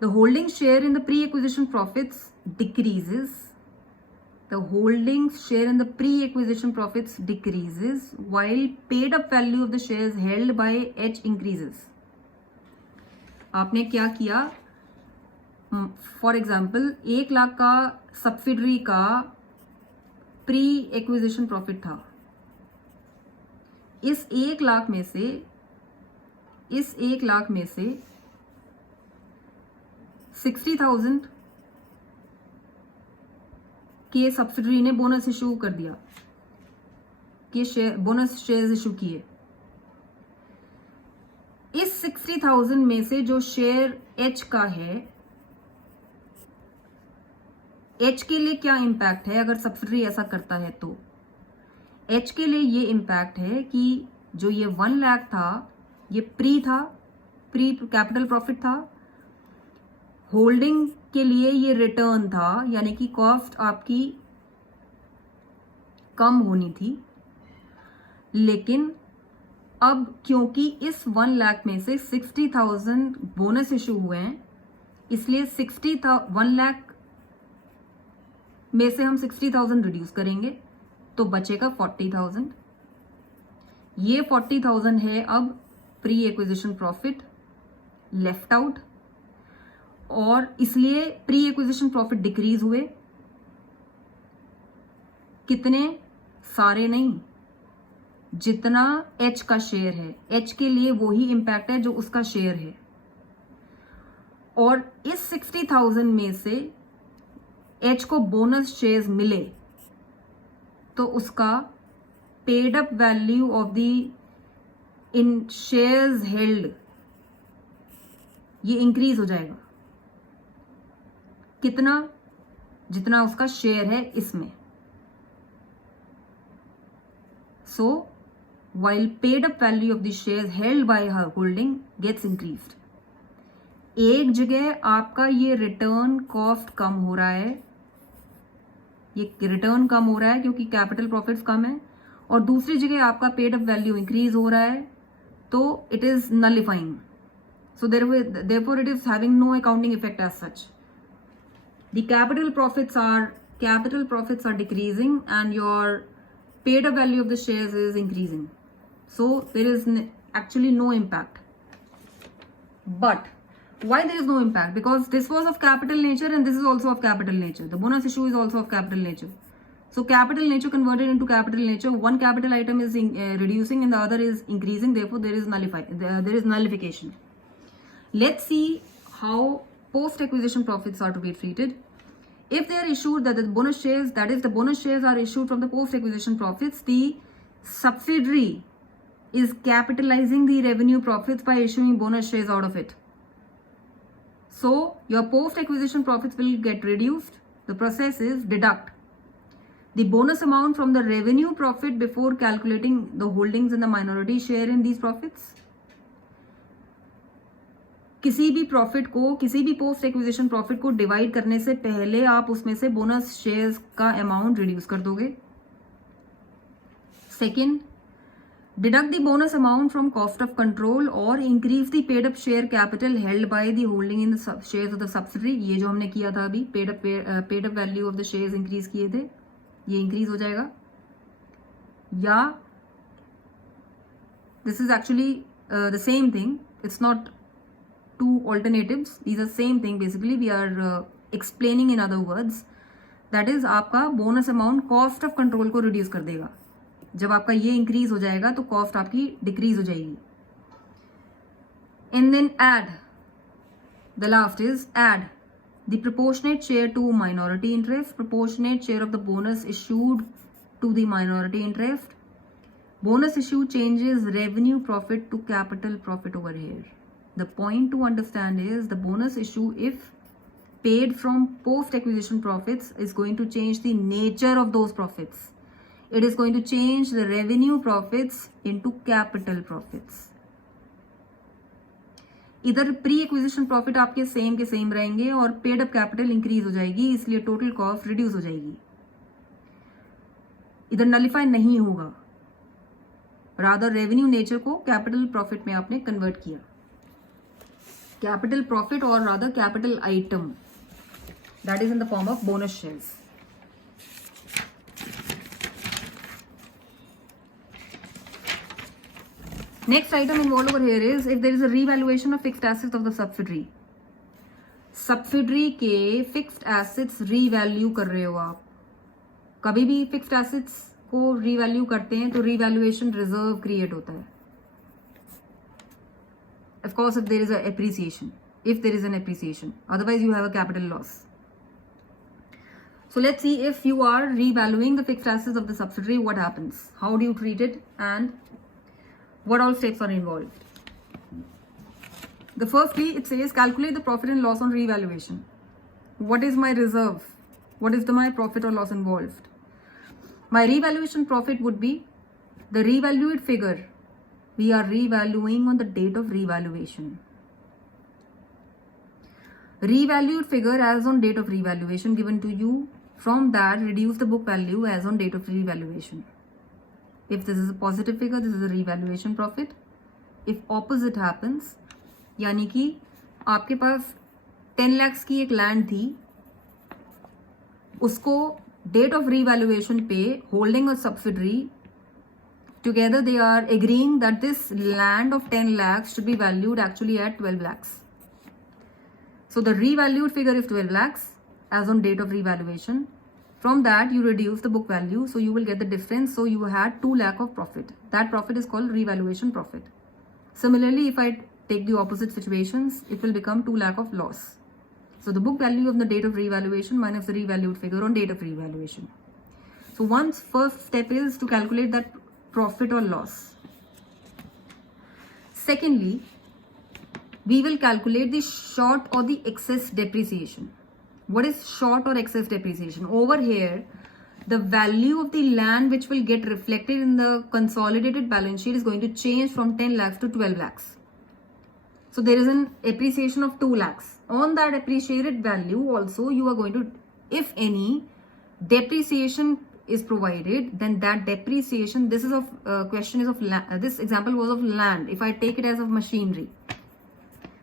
The holding share in the pre-acquisition profits decreases. The holding share in the pre-acquisition profits decreases while paid up value of the shares held by H increases. आपने क्या किया? For example 1 lakh का subsidiary का pre acquisition profit था. इस 1 लाख में से 60,000 के सब्सिडरी ने बोनस इशू कर दिया, कि बोनस शेयर्स इशू किए. इस 60,000 में से जो शेयर एच का है, एच के लिए क्या इम्पैक्ट है अगर सब्सिडरी ऐसा करता है? तो एच के लिए ये इम्पैक्ट है कि जो ये 1 लाख था ये प्री कैपिटल प्रॉफिट था. होल्डिंग के लिए ये रिटर्न था, यानी कि कॉस्ट आपकी कम होनी थी. लेकिन अब क्योंकि इस 1 लाख में से 60,000 बोनस इशू हुए हैं, इसलिए 1 लाख में से हम 60,000 रिड्यूस करेंगे तो बचेगा 40,000. ये 40,000 है अब pre acquisition profit left out, और इसलिए प्री एक्विजिशन प्रॉफिट डिक्रीज हुए. कितने? सारे नहीं, जितना एच का शेयर है. एच के लिए वही इंपैक्ट है जो उसका शेयर है. और इस 60,000 में से एच को बोनस शेयर्स मिले तो उसका paid up value of the in shares held ये इंक्रीज हो जाएगा. कितना? जितना उसका शेयर है इसमें. सो while paid up value of the shares held by her holding gets increased. एक जगह आपका ये रिटर्न कॉस्ट कम हो रहा है, ये रिटर्न कम हो रहा है क्योंकि कैपिटल प्रॉफिट्स कम है, और दूसरी जगह आपका पेड अप वैल्यू इंक्रीज हो रहा है, तो it is nullifying. So therefore it is having no accounting effect as such. The capital profits are decreasing and your paid up value of the shares is increasing. So there is actually no impact. But why there is no impact? Because this was of capital nature and this is also of capital nature. The bonus issue is also of capital nature. So capital nature converted into capital nature, one capital item is reducing and the other is increasing. Therefore there is nullification. Let's see how post acquisition profits are to be treated. If they are issued, that the bonus shares are issued from the post acquisition profits, the subsidiary is capitalizing the revenue profits by issuing bonus shares out of it. So your post acquisition profits will get reduced. The process is deduct the bonus amount from the revenue profit before calculating the holdings and the minority share in these profits. किसी भी profit को, किसी भी post acquisition profit को divide करने से पहले आप उसमें से बोनस शेयर्स का अमाउंट रिड्यूस कर दोगे. Second, Deduct the bonus amount from cost of control or increase the paid up share capital held by the holding in the shares of the subsidiary. ये जो हमने किया था अभी, paid up value of the shares increase किए थे, ये increase हो जाएगा. या this is actually the same thing. It's not two alternatives. These are same thing. Basically we are explaining in other words. That is आपका bonus amount cost of control को reduce कर देगा. जब आपका ये इंक्रीज हो जाएगा तो कॉस्ट आपकी डिक्रीज हो जाएगी. And then add the last is add the proportionate share to minority interest, proportionate share of the bonus issued to the minority interest. Bonus issue changes revenue profit to capital profit over here. The point to understand is the bonus issue if paid from post acquisition profits is going to change the nature of those profits. It is going to change the revenue profits into capital profits. इधर pre acquisition profit आपके same के same रहेंगे और paid up capital increase हो जाएगी, इसलिए total cost reduce हो जाएगी. इधर नलिफाई नहीं होगा, रादर रेवेन्यू नेचर को कैपिटल प्रॉफिट में आपने कन्वर्ट किया. कैपिटल प्रॉफिट और rather capital item, that is in the form of bonus shares. Next item involved over here is if there is a revaluation of fixed assets of the subsidiary. Subsidiary के fixed assets revalue कर रहे हो आप. कभी भी fixed assets को revalue करते हैं तो revaluation reserve create होता है. Of course, if there is a appreciation. If there is an appreciation. Otherwise, you have a capital loss. So let's see if you are revaluing the fixed assets of the subsidiary, what happens? How do you treat it and what all steps are involved? The firstly, it says calculate the profit and loss on revaluation. What is my reserve? What is my profit or loss involved? My revaluation profit would be the revalued figure. We are revaluing on the date of revaluation. Revalued figure as on date of revaluation given to you. From that, reduce the book value as on date of revaluation. If this is a positive figure, this is a revaluation profit. If opposite happens, यानी कि आपके पास 10 lakhs की एक land थी, उसको date of revaluation पे holding और subsidiary together they are agreeing that this land of 10 lakhs should be valued actually at 12 lakhs. So the revalued figure is 12 lakhs as on date of revaluation. From that you reduce the book value, so you will get the difference. So you had 2 lakh of profit. That profit is called revaluation profit. Similarly, if I take the opposite situations, it will become 2 lakh of loss. So the book value of the date of revaluation minus the revalued figure on date of revaluation. So one's first step is to calculate that profit or loss. Secondly, we will calculate the short or the excess depreciation. What is short or excess depreciation? Over here, the value of the land which will get reflected in the consolidated balance sheet is going to change from 10 lakhs to 12 lakhs. So there is an appreciation of 2 lakhs. On that appreciated value also you are going to, if any, depreciation is provided, then that depreciation, this is of question is of this example was of land. If I take it as of machinery,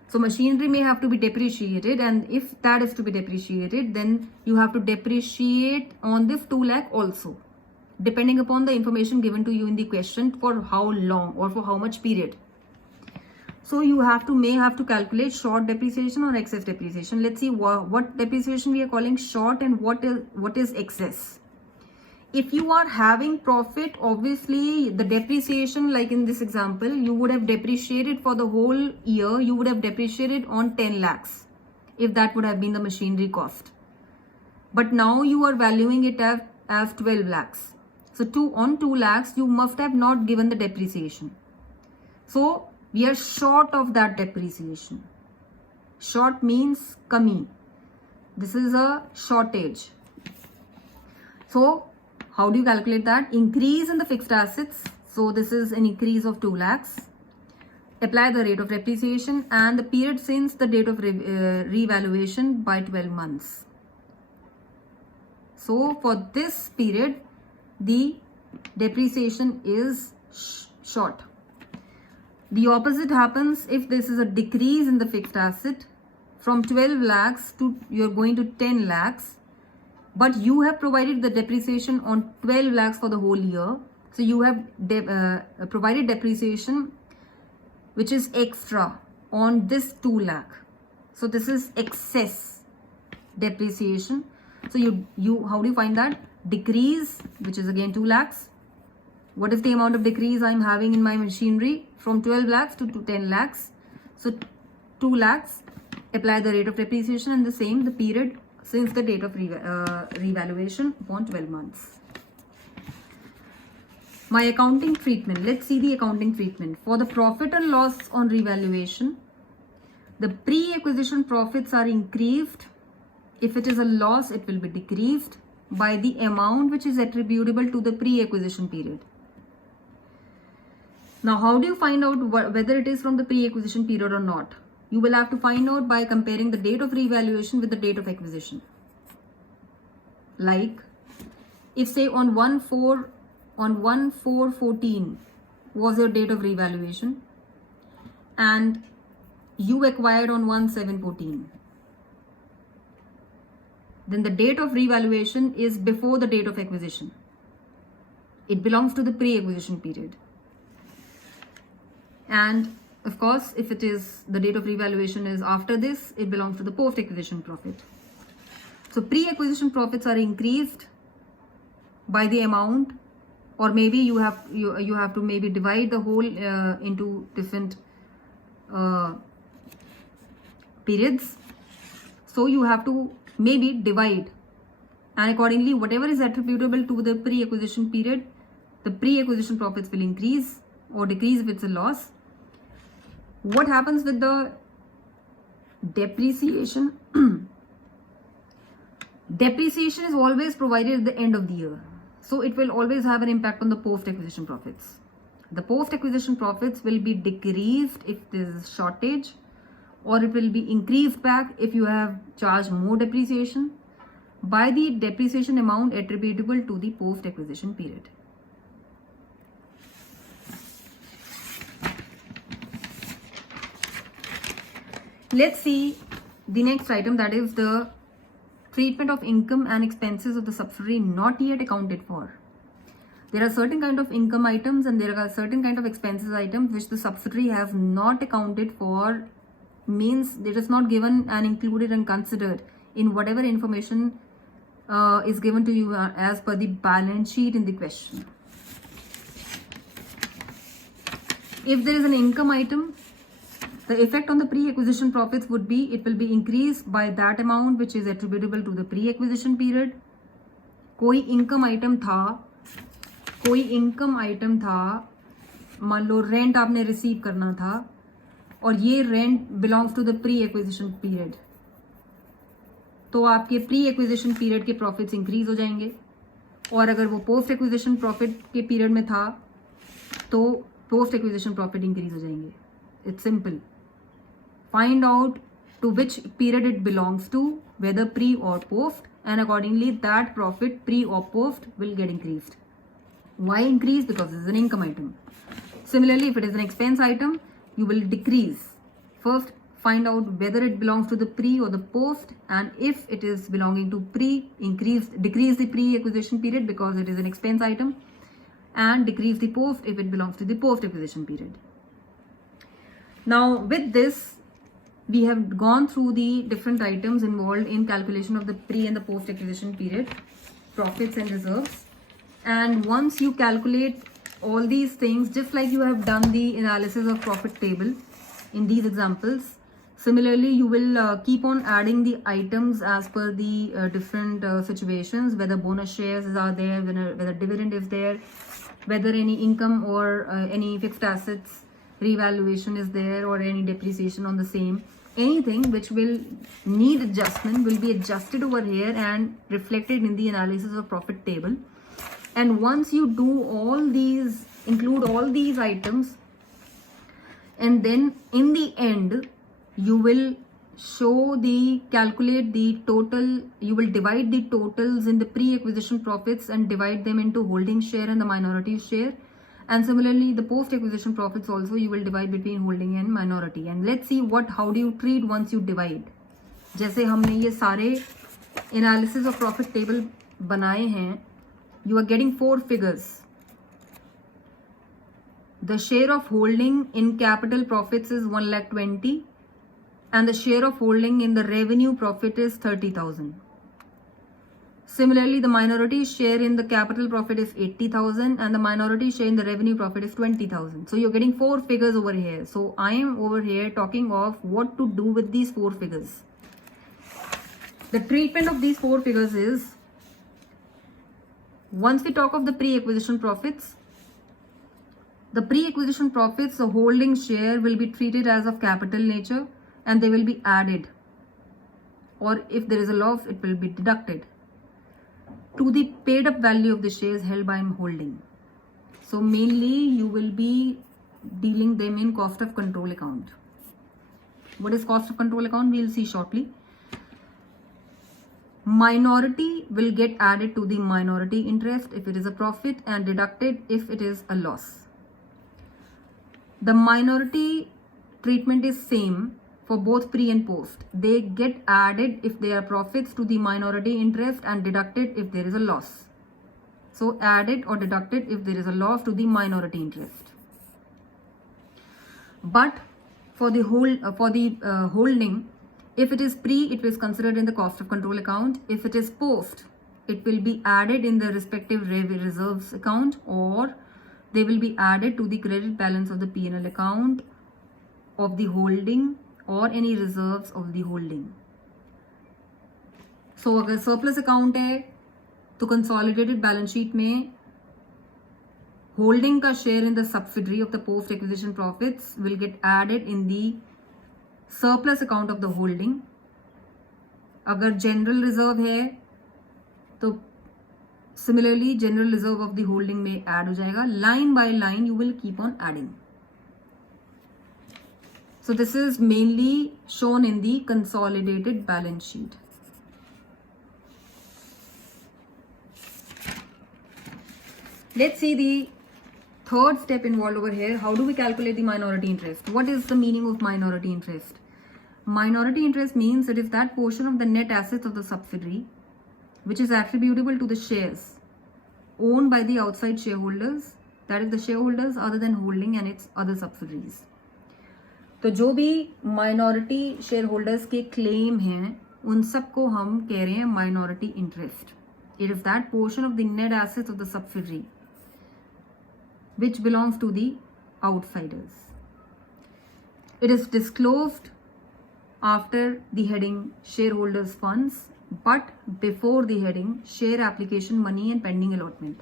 so machinery may have to be depreciated, and if that is to be depreciated, then you have to depreciate on this 2 lakh also, depending upon the information given to you in the question for how long or for how much period. So you may have to calculate short depreciation or excess depreciation. Let's see what depreciation we are calling short and what is excess. If you are having profit, obviously the depreciation, like in this example, you would have depreciated for the whole year, you would have depreciated on 10 lakhs if that would have been the machinery cost. But now you are valuing it as 12 lakhs. So on 2 lakhs, you must have not given the depreciation. So we are short of that depreciation. Short means kami. This is a shortage. So how do you calculate that? Increase in the fixed assets. So this is an increase of 2 lakhs. Apply the rate of depreciation and the period since the date of revaluation by 12 months. So for this period, the depreciation is short. The opposite happens if this is a decrease in the fixed asset from 12 lakhs to you're going to 10 lakhs, but you have provided the depreciation on 12 lakhs for the whole year. So you have provided depreciation which is extra on this 2 lakh. So this is excess depreciation. So you how do you find that? Decrease, which is again 2 lakhs. What is the amount of decrease I'm having in my machinery? From 12 lakhs to 10 lakhs. So 2 lakhs, apply the rate of depreciation, and the same the period since the date of revaluation upon 12 months. My accounting treatment. Let's see the accounting treatment. For the profit and loss on revaluation, the pre-acquisition profits are increased. If it is a loss, it will be decreased by the amount which is attributable to the pre-acquisition period. Now, how do you find out whether it is from the pre-acquisition period or not? You will have to find out by comparing the date of revaluation with the date of acquisition. Like, if say on 1/4/14 was your date of revaluation and you acquired on 1/7/14, then the date of revaluation is before the date of acquisition. It belongs to the pre-acquisition period. And of course, if it is the date of revaluation is after this, it belongs to the post-acquisition profit. So pre-acquisition profits are increased by the amount, or maybe you have to maybe divide the whole into different periods. So you have to maybe divide, and accordingly whatever is attributable to the pre-acquisition period, the pre-acquisition profits will increase or decrease if it's a loss. What happens with the depreciation? Depreciation is always provided at the end of the year, so it will always have an impact on the post-acquisition profits. The post-acquisition profits will be decreased if there is shortage, or it will be increased back if you have charged more depreciation by the depreciation amount attributable to the post-acquisition period. Let's see the next item, that is the treatment of income and expenses of the subsidiary not yet accounted for. There are certain kind of income items and there are certain kind of expenses items which the subsidiary has not accounted for, means it is not given and included and considered in whatever information is given to you as per the balance sheet in the question. If there is an income item, the effect on the pre-acquisition profits would be, it will be increased by that amount which is attributable to the pre-acquisition period. कोई income item था, मान लो rent आपने receive करना था और ये rent belongs to the pre-acquisition period, तो आपके pre-acquisition period के profits increase हो जाएंगे, और अगर वो post-acquisition profit के period में था तो post-acquisition profit increase हो जाएंगे. It's simple. Find out to which period it belongs to, whether pre or post, and accordingly that profit pre or post will get increased. Why increase? Because this is an income item. Similarly, if it is an expense item, you will decrease. First, find out whether it belongs to the pre or the post, and if it is belonging to pre, decrease the pre-acquisition period because it is an expense item, and decrease the post if it belongs to the post-acquisition period. Now, with this, we have gone through the different items involved in calculation of the pre and the post-acquisition period, profits and reserves. And once you calculate all these things, just like you have done the analysis of profit table in these examples, similarly, you will keep on adding the items as per the different situations, whether bonus shares are there, whether dividend is there, whether any income or any fixed assets revaluation is there, or any depreciation on the same. Anything which will need adjustment will be adjusted over here and reflected in the analysis of profit table. And once you do all these, include all these items, and then in the end you will calculate the total, you will divide the totals in the pre-acquisition profits and divide them into holding share and the minority share, And similarly, the post-acquisition profits also you will divide between holding and minority. And let's see how do you treat once you divide. जैसे हमने ये सारे analysis of profit table बनाए हैं, you are getting 4 figures. The share of holding in capital profits is 1,20,000 and the share of holding in the revenue profit is 30,000. Similarly, the minority share in the capital profit is 80,000 and the minority share in the revenue profit is 20,000. So you're getting 4 figures over here. So I am over here talking of what to do with these 4 figures. The treatment of these 4 figures is, once we talk of the pre-acquisition profits, the holding share will be treated as of capital nature and they will be added, or if there is a loss, it will be deducted to the paid up value of the shares held by holding. So mainly you will be dealing them in cost of control account. What is cost of control account? We will see shortly. Minority will get added to the minority interest if it is a profit and deducted if it is a loss. The minority treatment is same for both pre and post. They get added if they are profits to the minority interest and deducted if there is a loss. So added or deducted if there is a loss to the minority interest. But for the holding, if it is pre, it is considered in the cost of control account. If it is post, it will be added in the respective reserves account, or they will be added to the credit balance of the P&L account of the holding or any reserves of the holding. So अगर surplus account है तो consolidated balance sheet में holding का share in the subsidiary of the post acquisition profits will get added in the surplus account of the holding. अगर general reserve है तो similarly general reserve of the holding में add हो जाएगा. Line by line you will keep on adding. So this is mainly shown in the consolidated balance sheet. Let's see the third step involved over here. How do we calculate the minority interest? What is the meaning of minority interest? Minority interest means it is that portion of the net assets of the subsidiary which is attributable to the shares owned by the outside shareholders, that is the shareholders other than holding and its other subsidiaries. तो जो भी minority share holders के claim हैं उन सबको हम कह रहे हैं minority interest. It is that portion of the net assets of the subsidiary which belongs to the outsiders. It is disclosed after the heading shareholders funds but before the heading share application money and pending allotment.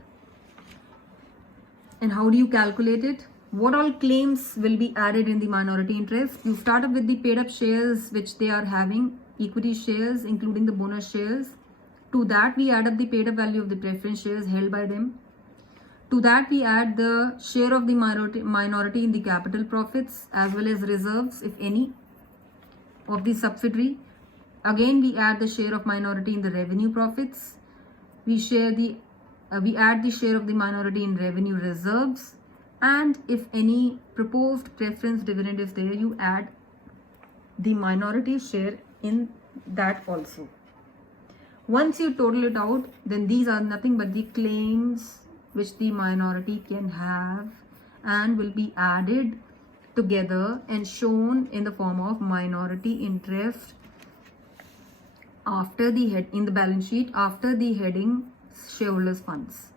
And how do you calculate it? What all claims will be added in the minority interest? You start up with the paid up shares which they are having, equity shares including the bonus shares. To that we add up the paid up value of the preference shares held by them. To that we add the share of the minority in the capital profits as well as reserves, if any, of the subsidiary. Again we add the share of minority in the revenue profits. We add the share of the minority in revenue reserves, and if any proposed preference dividend is there, you add the minority share in that also. Once you total it out, then these are nothing but the claims which the minority can have and will be added together and shown in the form of minority interest after the head in the balance sheet after the heading shareholders funds.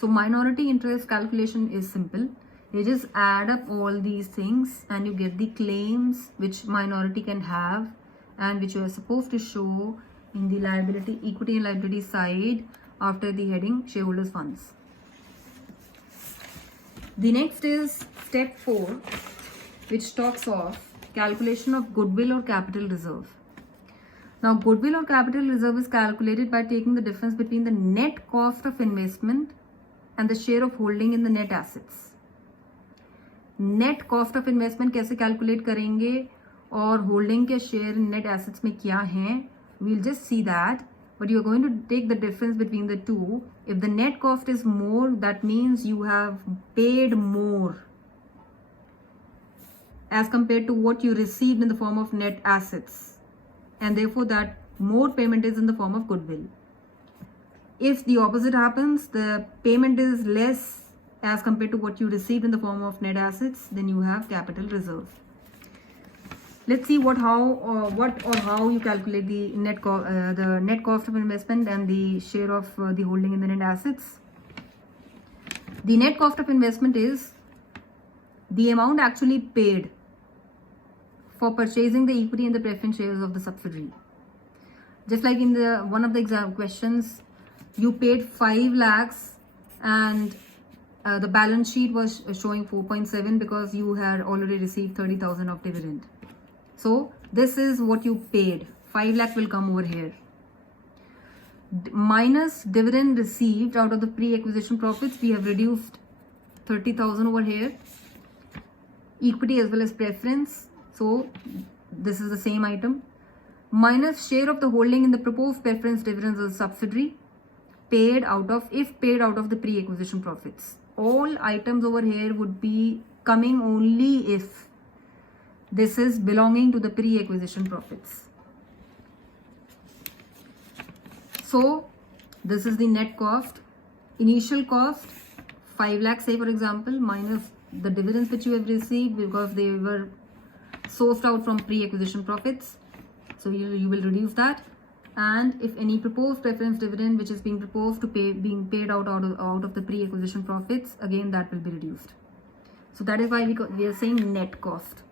So minority interest calculation is simple. You just add up all these things and you get the claims which minority can have and which you are supposed to show in the liability, equity and liability side after the heading shareholders funds. The next is step 4, which talks of calculation of goodwill or capital reserve. Now goodwill or capital reserve is calculated by taking the difference between the net cost of investment and the share of holding in the net assets. Net cost of investment कैसे calculate करेंगे और holding के share in net assets में क्या हैं? We'll just see that but you're going to take the difference between the two. If the net cost is more, that means you have paid more as compared to what you received in the form of net assets, and therefore that more payment is in the form of goodwill. If the opposite happens, the payment is less as compared to what you received in the form of net assets, then you have capital reserve. Let's see what or how you calculate the net cost of investment and the share of the holding in the net assets. The net cost of investment is the amount actually paid for purchasing the equity in the preference shares of the subsidiary. Just like in the one of the exam questions, you paid 5 lakhs and the balance sheet was showing 4.7 because you had already received 30,000 of dividend. So this is what you paid. 5 lakh will come over here. Minus dividend received out of the pre-acquisition profits, we have reduced 30,000 over here. Equity as well as preference. So this is the same item. Minus share of the holding in the proposed preference dividends of the subsidiary paid out of the pre-acquisition profits. All items over here would be coming only if this is belonging to the pre-acquisition profits. So this is the net cost. Initial cost 5 lakhs, say for example, minus the dividends which you have received because they were sourced out from pre-acquisition profits. So you will reduce that. And if any proposed preference dividend which is being proposed to being paid out of the pre-acquisition profits, again that will be reduced. So that is why we are saying net cost.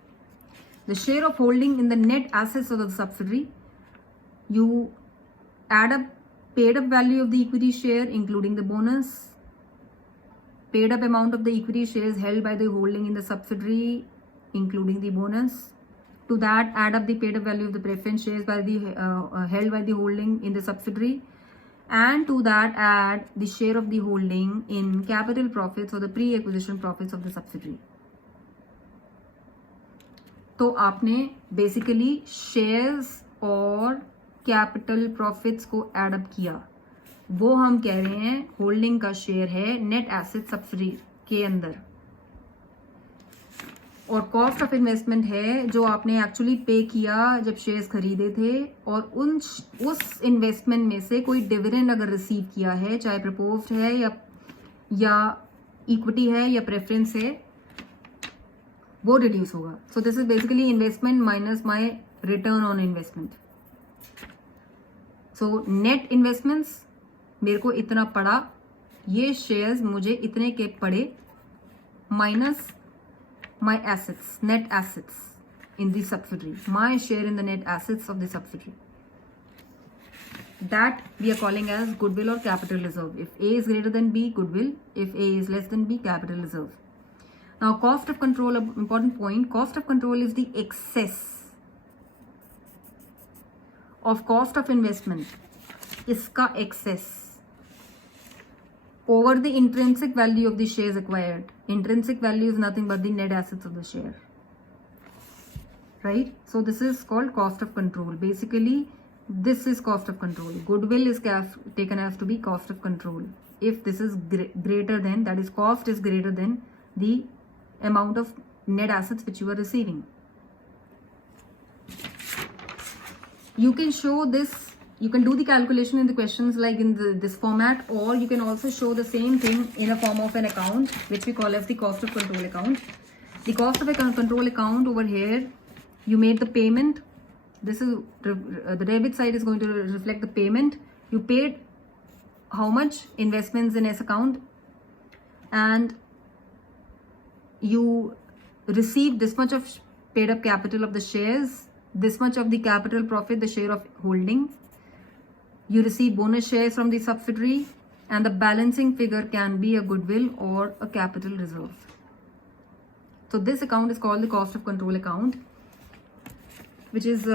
The share of holding in the net assets of the subsidiary, you add up paid up value of the equity share including the bonus, paid up amount of the equity shares held by the holding in the subsidiary including the bonus. To that add up the paid up value of the preference shares by the held by the holding in the subsidiary, and to that add the share of the holding in capital profits or the pre-acquisition profits of the subsidiary. तो आपने basically shares और capital profits को add up किया, वो हम कह रहे हैं होल्डिंग का शेयर है नेट एसेट सब्सिडी के अंदर, और कॉस्ट ऑफ इन्वेस्टमेंट है जो आपने एक्चुअली पे किया जब शेयर्स खरीदे थे, और उस इन्वेस्टमेंट में से कोई डिविडेंड अगर रिसीव किया है, चाहे प्रपोज्ड है या इक्विटी है या प्रेफरेंस है, वो रिड्यूस होगा. सो this is basically investment minus my return on investment. So net investments मेरे को इतना पड़ा, ये शेयर्स मुझे इतने के पड़े, minus my assets, net assets in the subsidiary, my share in the net assets of the subsidiary. That we are calling as goodwill or capital reserve. If A is greater than B, goodwill. If A is less than B, capital reserve. Now, cost of control, important point. Cost of control is the excess of cost of investment. Iska excess over the intrinsic value of the shares acquired. Intrinsic value is nothing but the net assets of the share, right? So this is called cost of control. Basically, this is cost of control. Goodwill is taken as to be cost of control. If this is greater than, that is cost is greater than the amount of net assets which you are receiving. You can show this. You can do the calculation in the questions like in this format, or you can also show the same thing in a form of an account, which we call as the cost of control account. The cost of a control account over here, you made the payment. This is the debit side is going to reflect the payment. You paid how much investments in S account, and you received this much of paid up capital of the shares, this much of the capital profit, the share of holding. You receive bonus shares from the subsidiary, and the balancing figure can be a goodwill or a capital reserve. So this account is called the cost of control account, which is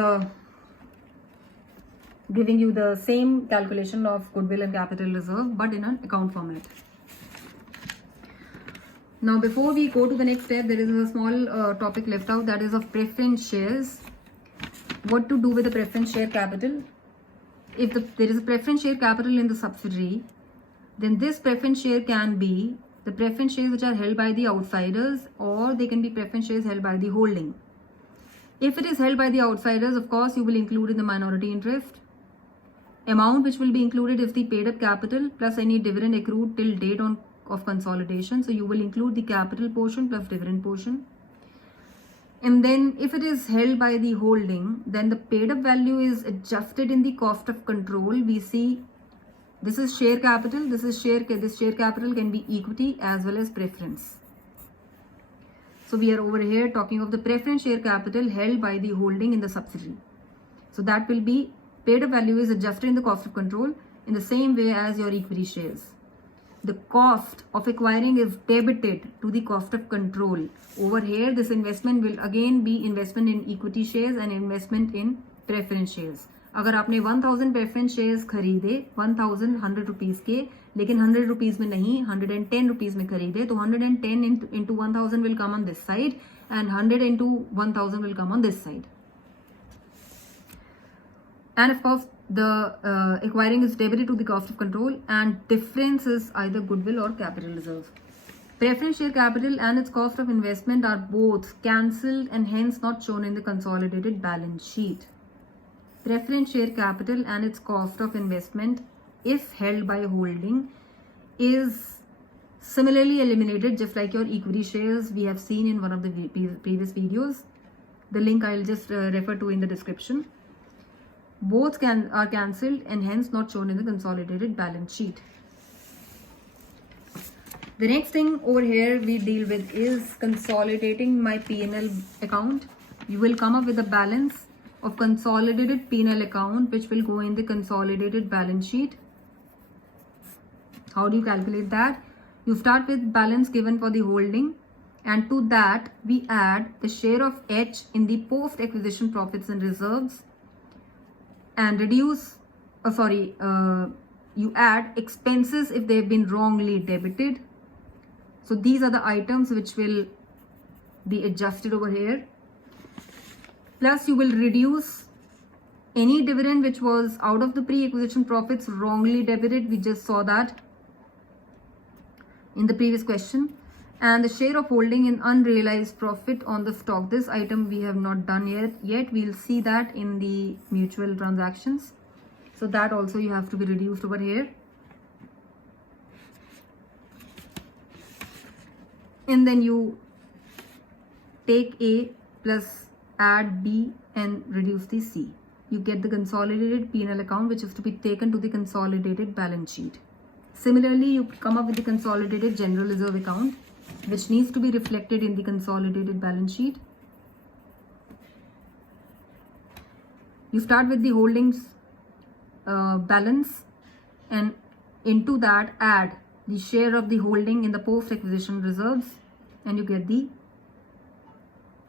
giving you the same calculation of goodwill and capital reserve, but in an account format. Now, before we go to the next step, there is a small topic left out, that is of preference shares. What to do with the preference share capital? if there is a preference share capital in the subsidiary, then this preference share can be the preference shares which are held by the outsiders, or they can be preference shares held by the holding. If it is held by the outsiders, of course, you will include in the minority interest. Amount which will be included is the paid up capital plus any dividend accrued till date of consolidation. So you will include the capital portion plus dividend portion. And then if it is held by the holding, then the paid up value is adjusted in the cost of control. We see this is share capital, this share capital can be equity as well as preference. So we are over here talking of the preference share capital held by the holding in the subsidiary. So that will be paid up value is adjusted in the cost of control in the same way as your equity shares. The cost of acquiring is debited to the cost of control. Over here, this investment will again be investment in equity shares and investment in preference shares. अगर आपने 1000 preference shares खरीदे 100 rupees के, लेकिन 100 rupees में नहीं 110 rupees में खरीदे, तो 110 into 1000 will come on this side and 100 into 1000 will come on this side. And of course, the acquiring is debited to the cost of control, and difference is either goodwill or capital reserve. Preference share capital and its cost of investment are both cancelled and hence not shown in the consolidated balance sheet. Preference share capital and its cost of investment, if held by holding, is similarly eliminated just like your equity shares we have seen in one of the previous videos. The link I'll just refer to in the description. Both are cancelled and hence not shown in the consolidated balance sheet. The next thing over here we deal with is consolidating my P&L account. You will come up with a balance of consolidated P&L account which will go in the consolidated balance sheet. How do you calculate that? You start with balance given for the holding, and to that we add the share of H in the post acquisition profits and reserves, and reduce you add expenses if they have been wrongly debited. So these are the items which will be adjusted over here. Plus you will reduce any dividend which was out of the pre-acquisition profits wrongly debited. We just saw that in the previous question. And the share of holding in unrealized profit on the stock. This item we have not done yet. We'll see that in the mutual transactions. So that also you have to be reduced over here. And then you take A plus add B and reduce the C. You get the consolidated P&L account which is to be taken to the consolidated balance sheet. Similarly, you come up with the consolidated general reserve account which needs to be reflected in the consolidated balance sheet. You start with the holdings balance, and into that add the share of the holding in the post-acquisition reserves, and you get the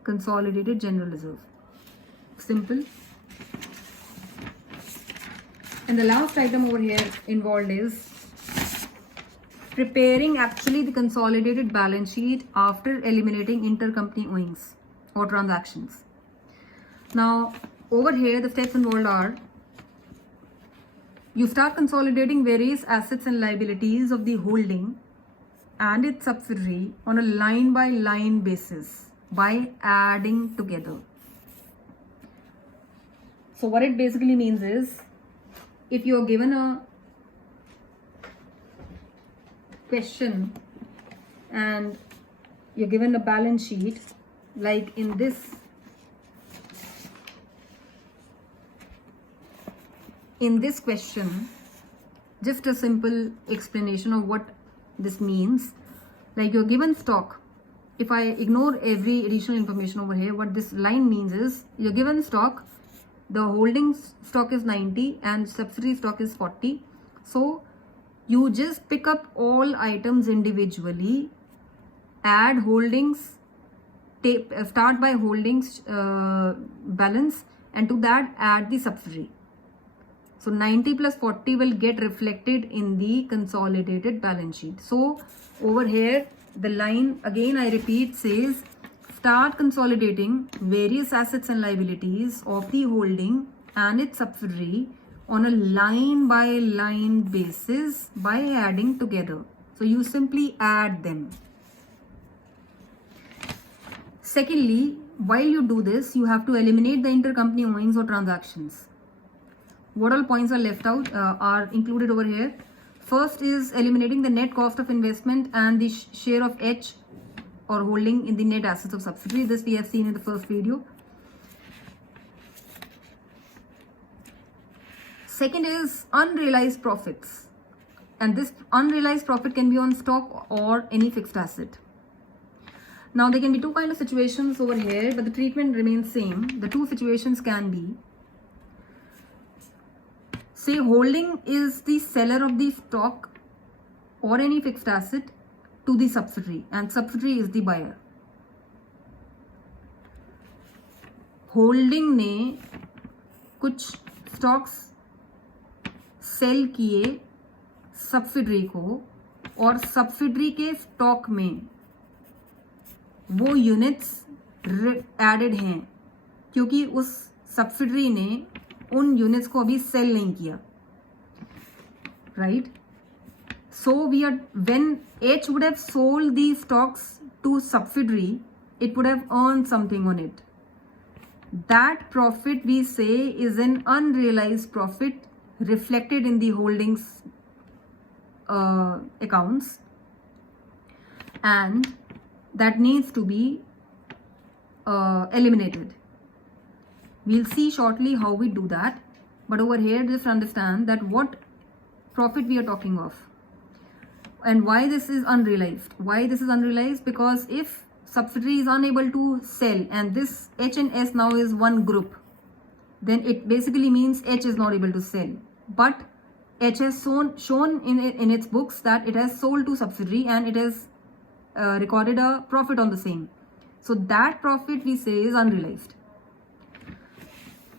consolidated general reserve. Simple. And the last item over here involved is preparing actually the consolidated balance sheet after eliminating intercompany owings or transactions. Now over here the steps involved are: you start consolidating various assets and liabilities of the holding and its subsidiary on a line by line basis by adding together. So what it basically means is, if you are given a question and you're given a balance sheet, like in this question, just a simple explanation of what this means. Like you're given stock. If I ignore every additional information over here, what this line means is you're given stock, the holding stock is 90 and subsidiary stock is 40. So you just pick up all items individually, add holdings, start by holdings balance, and to that add the subsidiary. So 90 plus 40 will get reflected in the consolidated balance sheet. So over here the line, again I repeat, says start consolidating various assets and liabilities of the holding and its subsidiary on a line by line basis by adding together. So you simply add them. Secondly, while you do this, you have to eliminate the intercompany owings or transactions. What all points are left out are included over here. First is eliminating the net cost of investment and the share of H or holding in the net assets of subsidiary. This we have seen in the first video. Second is unrealized profits, and this unrealized profit can be on stock or any fixed asset. Now there can be two kind of situations over here, but the treatment remains same. The two situations can be, say holding is the seller of the stock or any fixed asset to the subsidiary and subsidiary is the buyer. Holding ने कुछ stocks cell किए subsidiary को और subsidiary के stock में वो units added हैं क्योंकि उस सब्सिडरी ने उन यूनिट्स को अभी सेल नहीं किया, right? So we are when H would have sold these stocks to subsidiary, it would have earned something on it. That profit we say is an unrealized profit reflected in the holdings accounts, and that needs to be eliminated. We'll see shortly how we do that, but over here just understand that what profit we are talking of and why this is unrealized. Why this is unrealized? Because if subsidiary is unable to sell and this H and S now is one group, then it basically means H is not able to sell, but H has shown in its books that it has sold to subsidiary and it has recorded a profit on the same. So that profit we say is unrealized,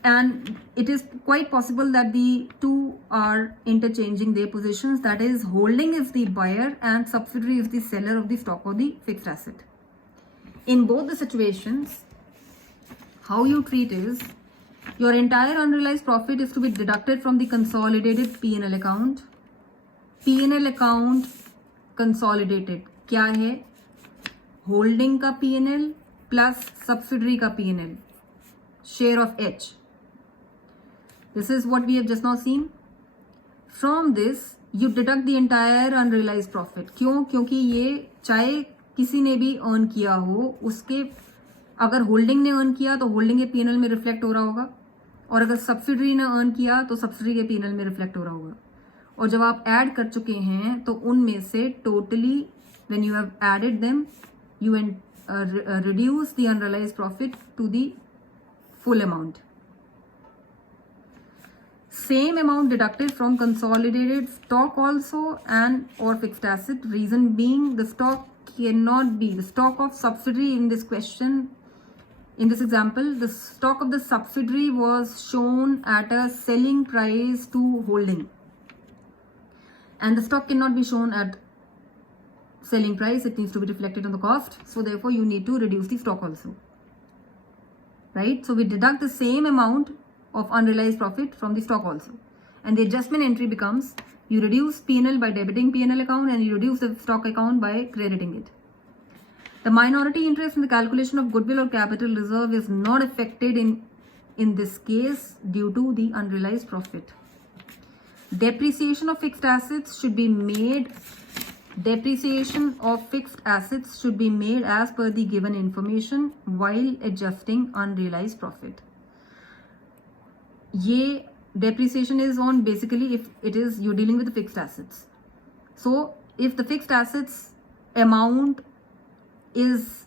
and it is quite possible that the two are interchanging their positions. That is, holding is the buyer and subsidiary is the seller of the stock or the fixed asset. In both the situations, how you treat is, your entire unrealized profit is to be deducted from the consolidated P&L account. P&L account consolidated क्या है? Holding का P&L plus subsidiary का P&L, share of H. This is what we have just now seen. From this you deduct the entire unrealized profit. क्यों? क्योंकि ये चाहे किसी ने भी अर्न किया हो, उसके अगर होल्डिंग ने अर्न किया तो होल्डिंग के P&L में रिफ्लेक्ट हो रहा होगा, और अगर सब्सिडरी ने अर्न किया तो सब्सिडरी के P&L में रिफ्लेक्ट हो रहा होगा. और जब आप ऐड कर चुके हैं तो उनमें से totally when you have added them you reduce the unrealized profit to the full amount. Same amount deducted from consolidated stock also and or fixed asset. Reason being, the stock cannot be the stock of subsidiary in this question. In this example, the stock of the subsidiary was shown at a selling price to holding, and the stock cannot be shown at selling price. It needs to be reflected on the cost. So therefore you need to reduce the stock also, right? So we deduct the same amount of unrealized profit from the stock also, and the adjustment entry becomes, you reduce P&L by debiting P&L account and you reduce the stock account by crediting it. The minority interest in the calculation of goodwill or capital reserve is not affected in this case due to the unrealized profit. Depreciation of fixed assets should be made. Depreciation of fixed assets should be made as per the given information while adjusting unrealized profit. ये depreciation is on basically if it is you're dealing with the fixed assets. So if the fixed assets amount is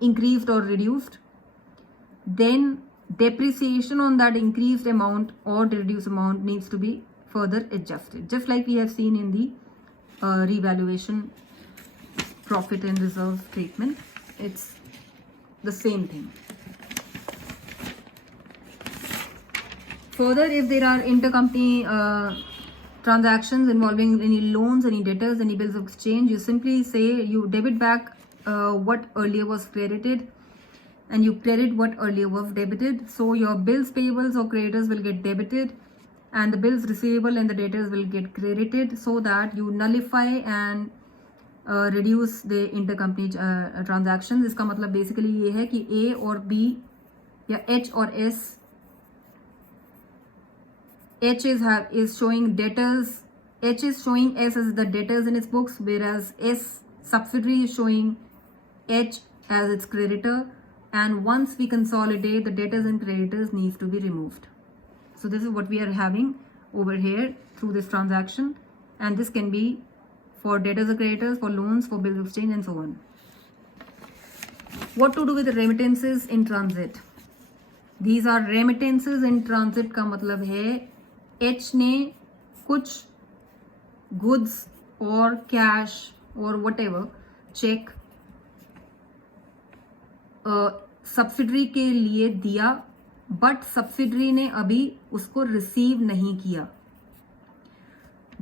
increased or reduced, then depreciation on that increased amount or the reduced amount needs to be further adjusted, just like we have seen in the revaluation profit and reserve statement. It's the same thing. Further, if there are intercompany transactions involving any loans, any debtors, any bills of exchange, you simply say you debit back what earlier was credited and you credit what earlier was debited. So your bills payables or creditors will get debited and the bills receivable and the debtors will get credited so that you nullify and reduce the intercompany transactions. इसका मतलब basically ये है कि A और B या H और S, H is showing debtors, H is showing S as the debtors in its books, whereas S subsidiary is showing H as its creditor, and once we consolidate, the debtors and creditors needs to be removed. So this is what we are having over here through this transaction, and this can be for debtors or creditors, for loans, for bills of exchange, and so on. What to do with the remittances in transit? These are remittances in transit का मतलब है H ने कुछ goods और cash और whatever check subsidiary के लिए दिया, बट सब्सिडरी ने अभी उसको रिसीव नहीं किया.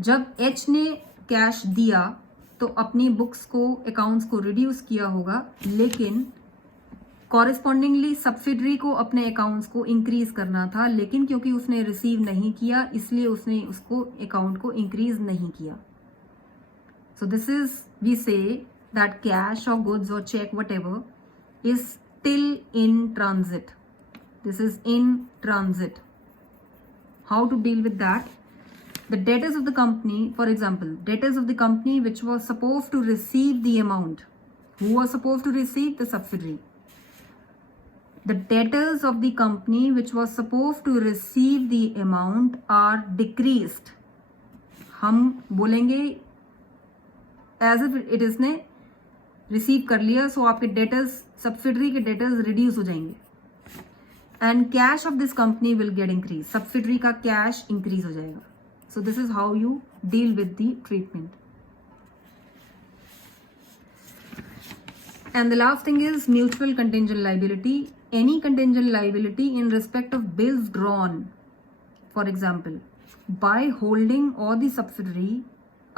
जब एच ने कैश दिया तो अपनी बुक्स को, अकाउंट्स को रिड्यूस किया होगा, लेकिन कॉरेस्पॉन्डिंगली सब्सिडरी को अपने अकाउंट्स को इंक्रीज करना था, लेकिन क्योंकि उसने रिसीव नहीं किया इसलिए उसने उसको अकाउंट को इंक्रीज नहीं किया. So this is, we say that cash और गुड्स और cheque whatever is still in transit. This is in transit. How to deal with that? The debtors of the company, for example, debtors of the company which was supposed to receive the amount. Who was supposed to receive? The subsidiary. The debtors of the company which was supposed to receive the amount are decreased. हम बोलेंगे as if it is ने receive कर लिया, so आपके debtors, subsidiary के debtors reduce हो जाएंगे, and cash of this company will get increase. Subsidiary का कैश इंक्रीज हो जाएगा. So this is how you deal with the treatment. And the last thing is mutual contingent liability. Any contingent liability in respect of bills drawn, for example, by holding और the subsidiary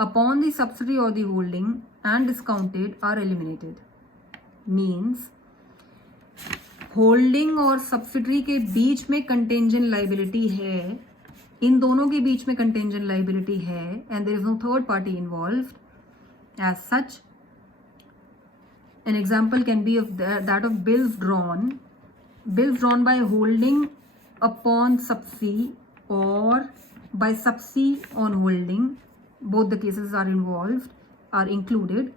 upon the subsidiary or the holding and discounted are eliminated. Means holding और subsidiary के बीच में contingent liability है, इन दोनों के बीच में contingent liability है, and there is no third party involved. As such, an example can be of that of bills drawn by holding upon subsidiary or by subsidiary on holding. Both the cases are involved, are included,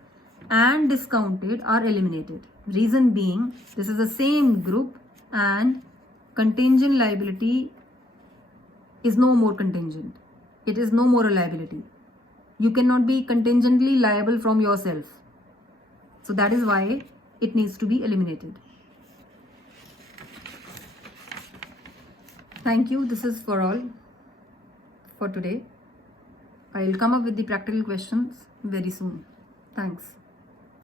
and discounted are eliminated. Reason being, this is the same group and contingent liability is no more contingent. It is no more a liability. You cannot be contingently liable from yourself. So that is why it needs to be eliminated. Thank you. This is for all for today. I will come up with the practical questions very soon. Thanks.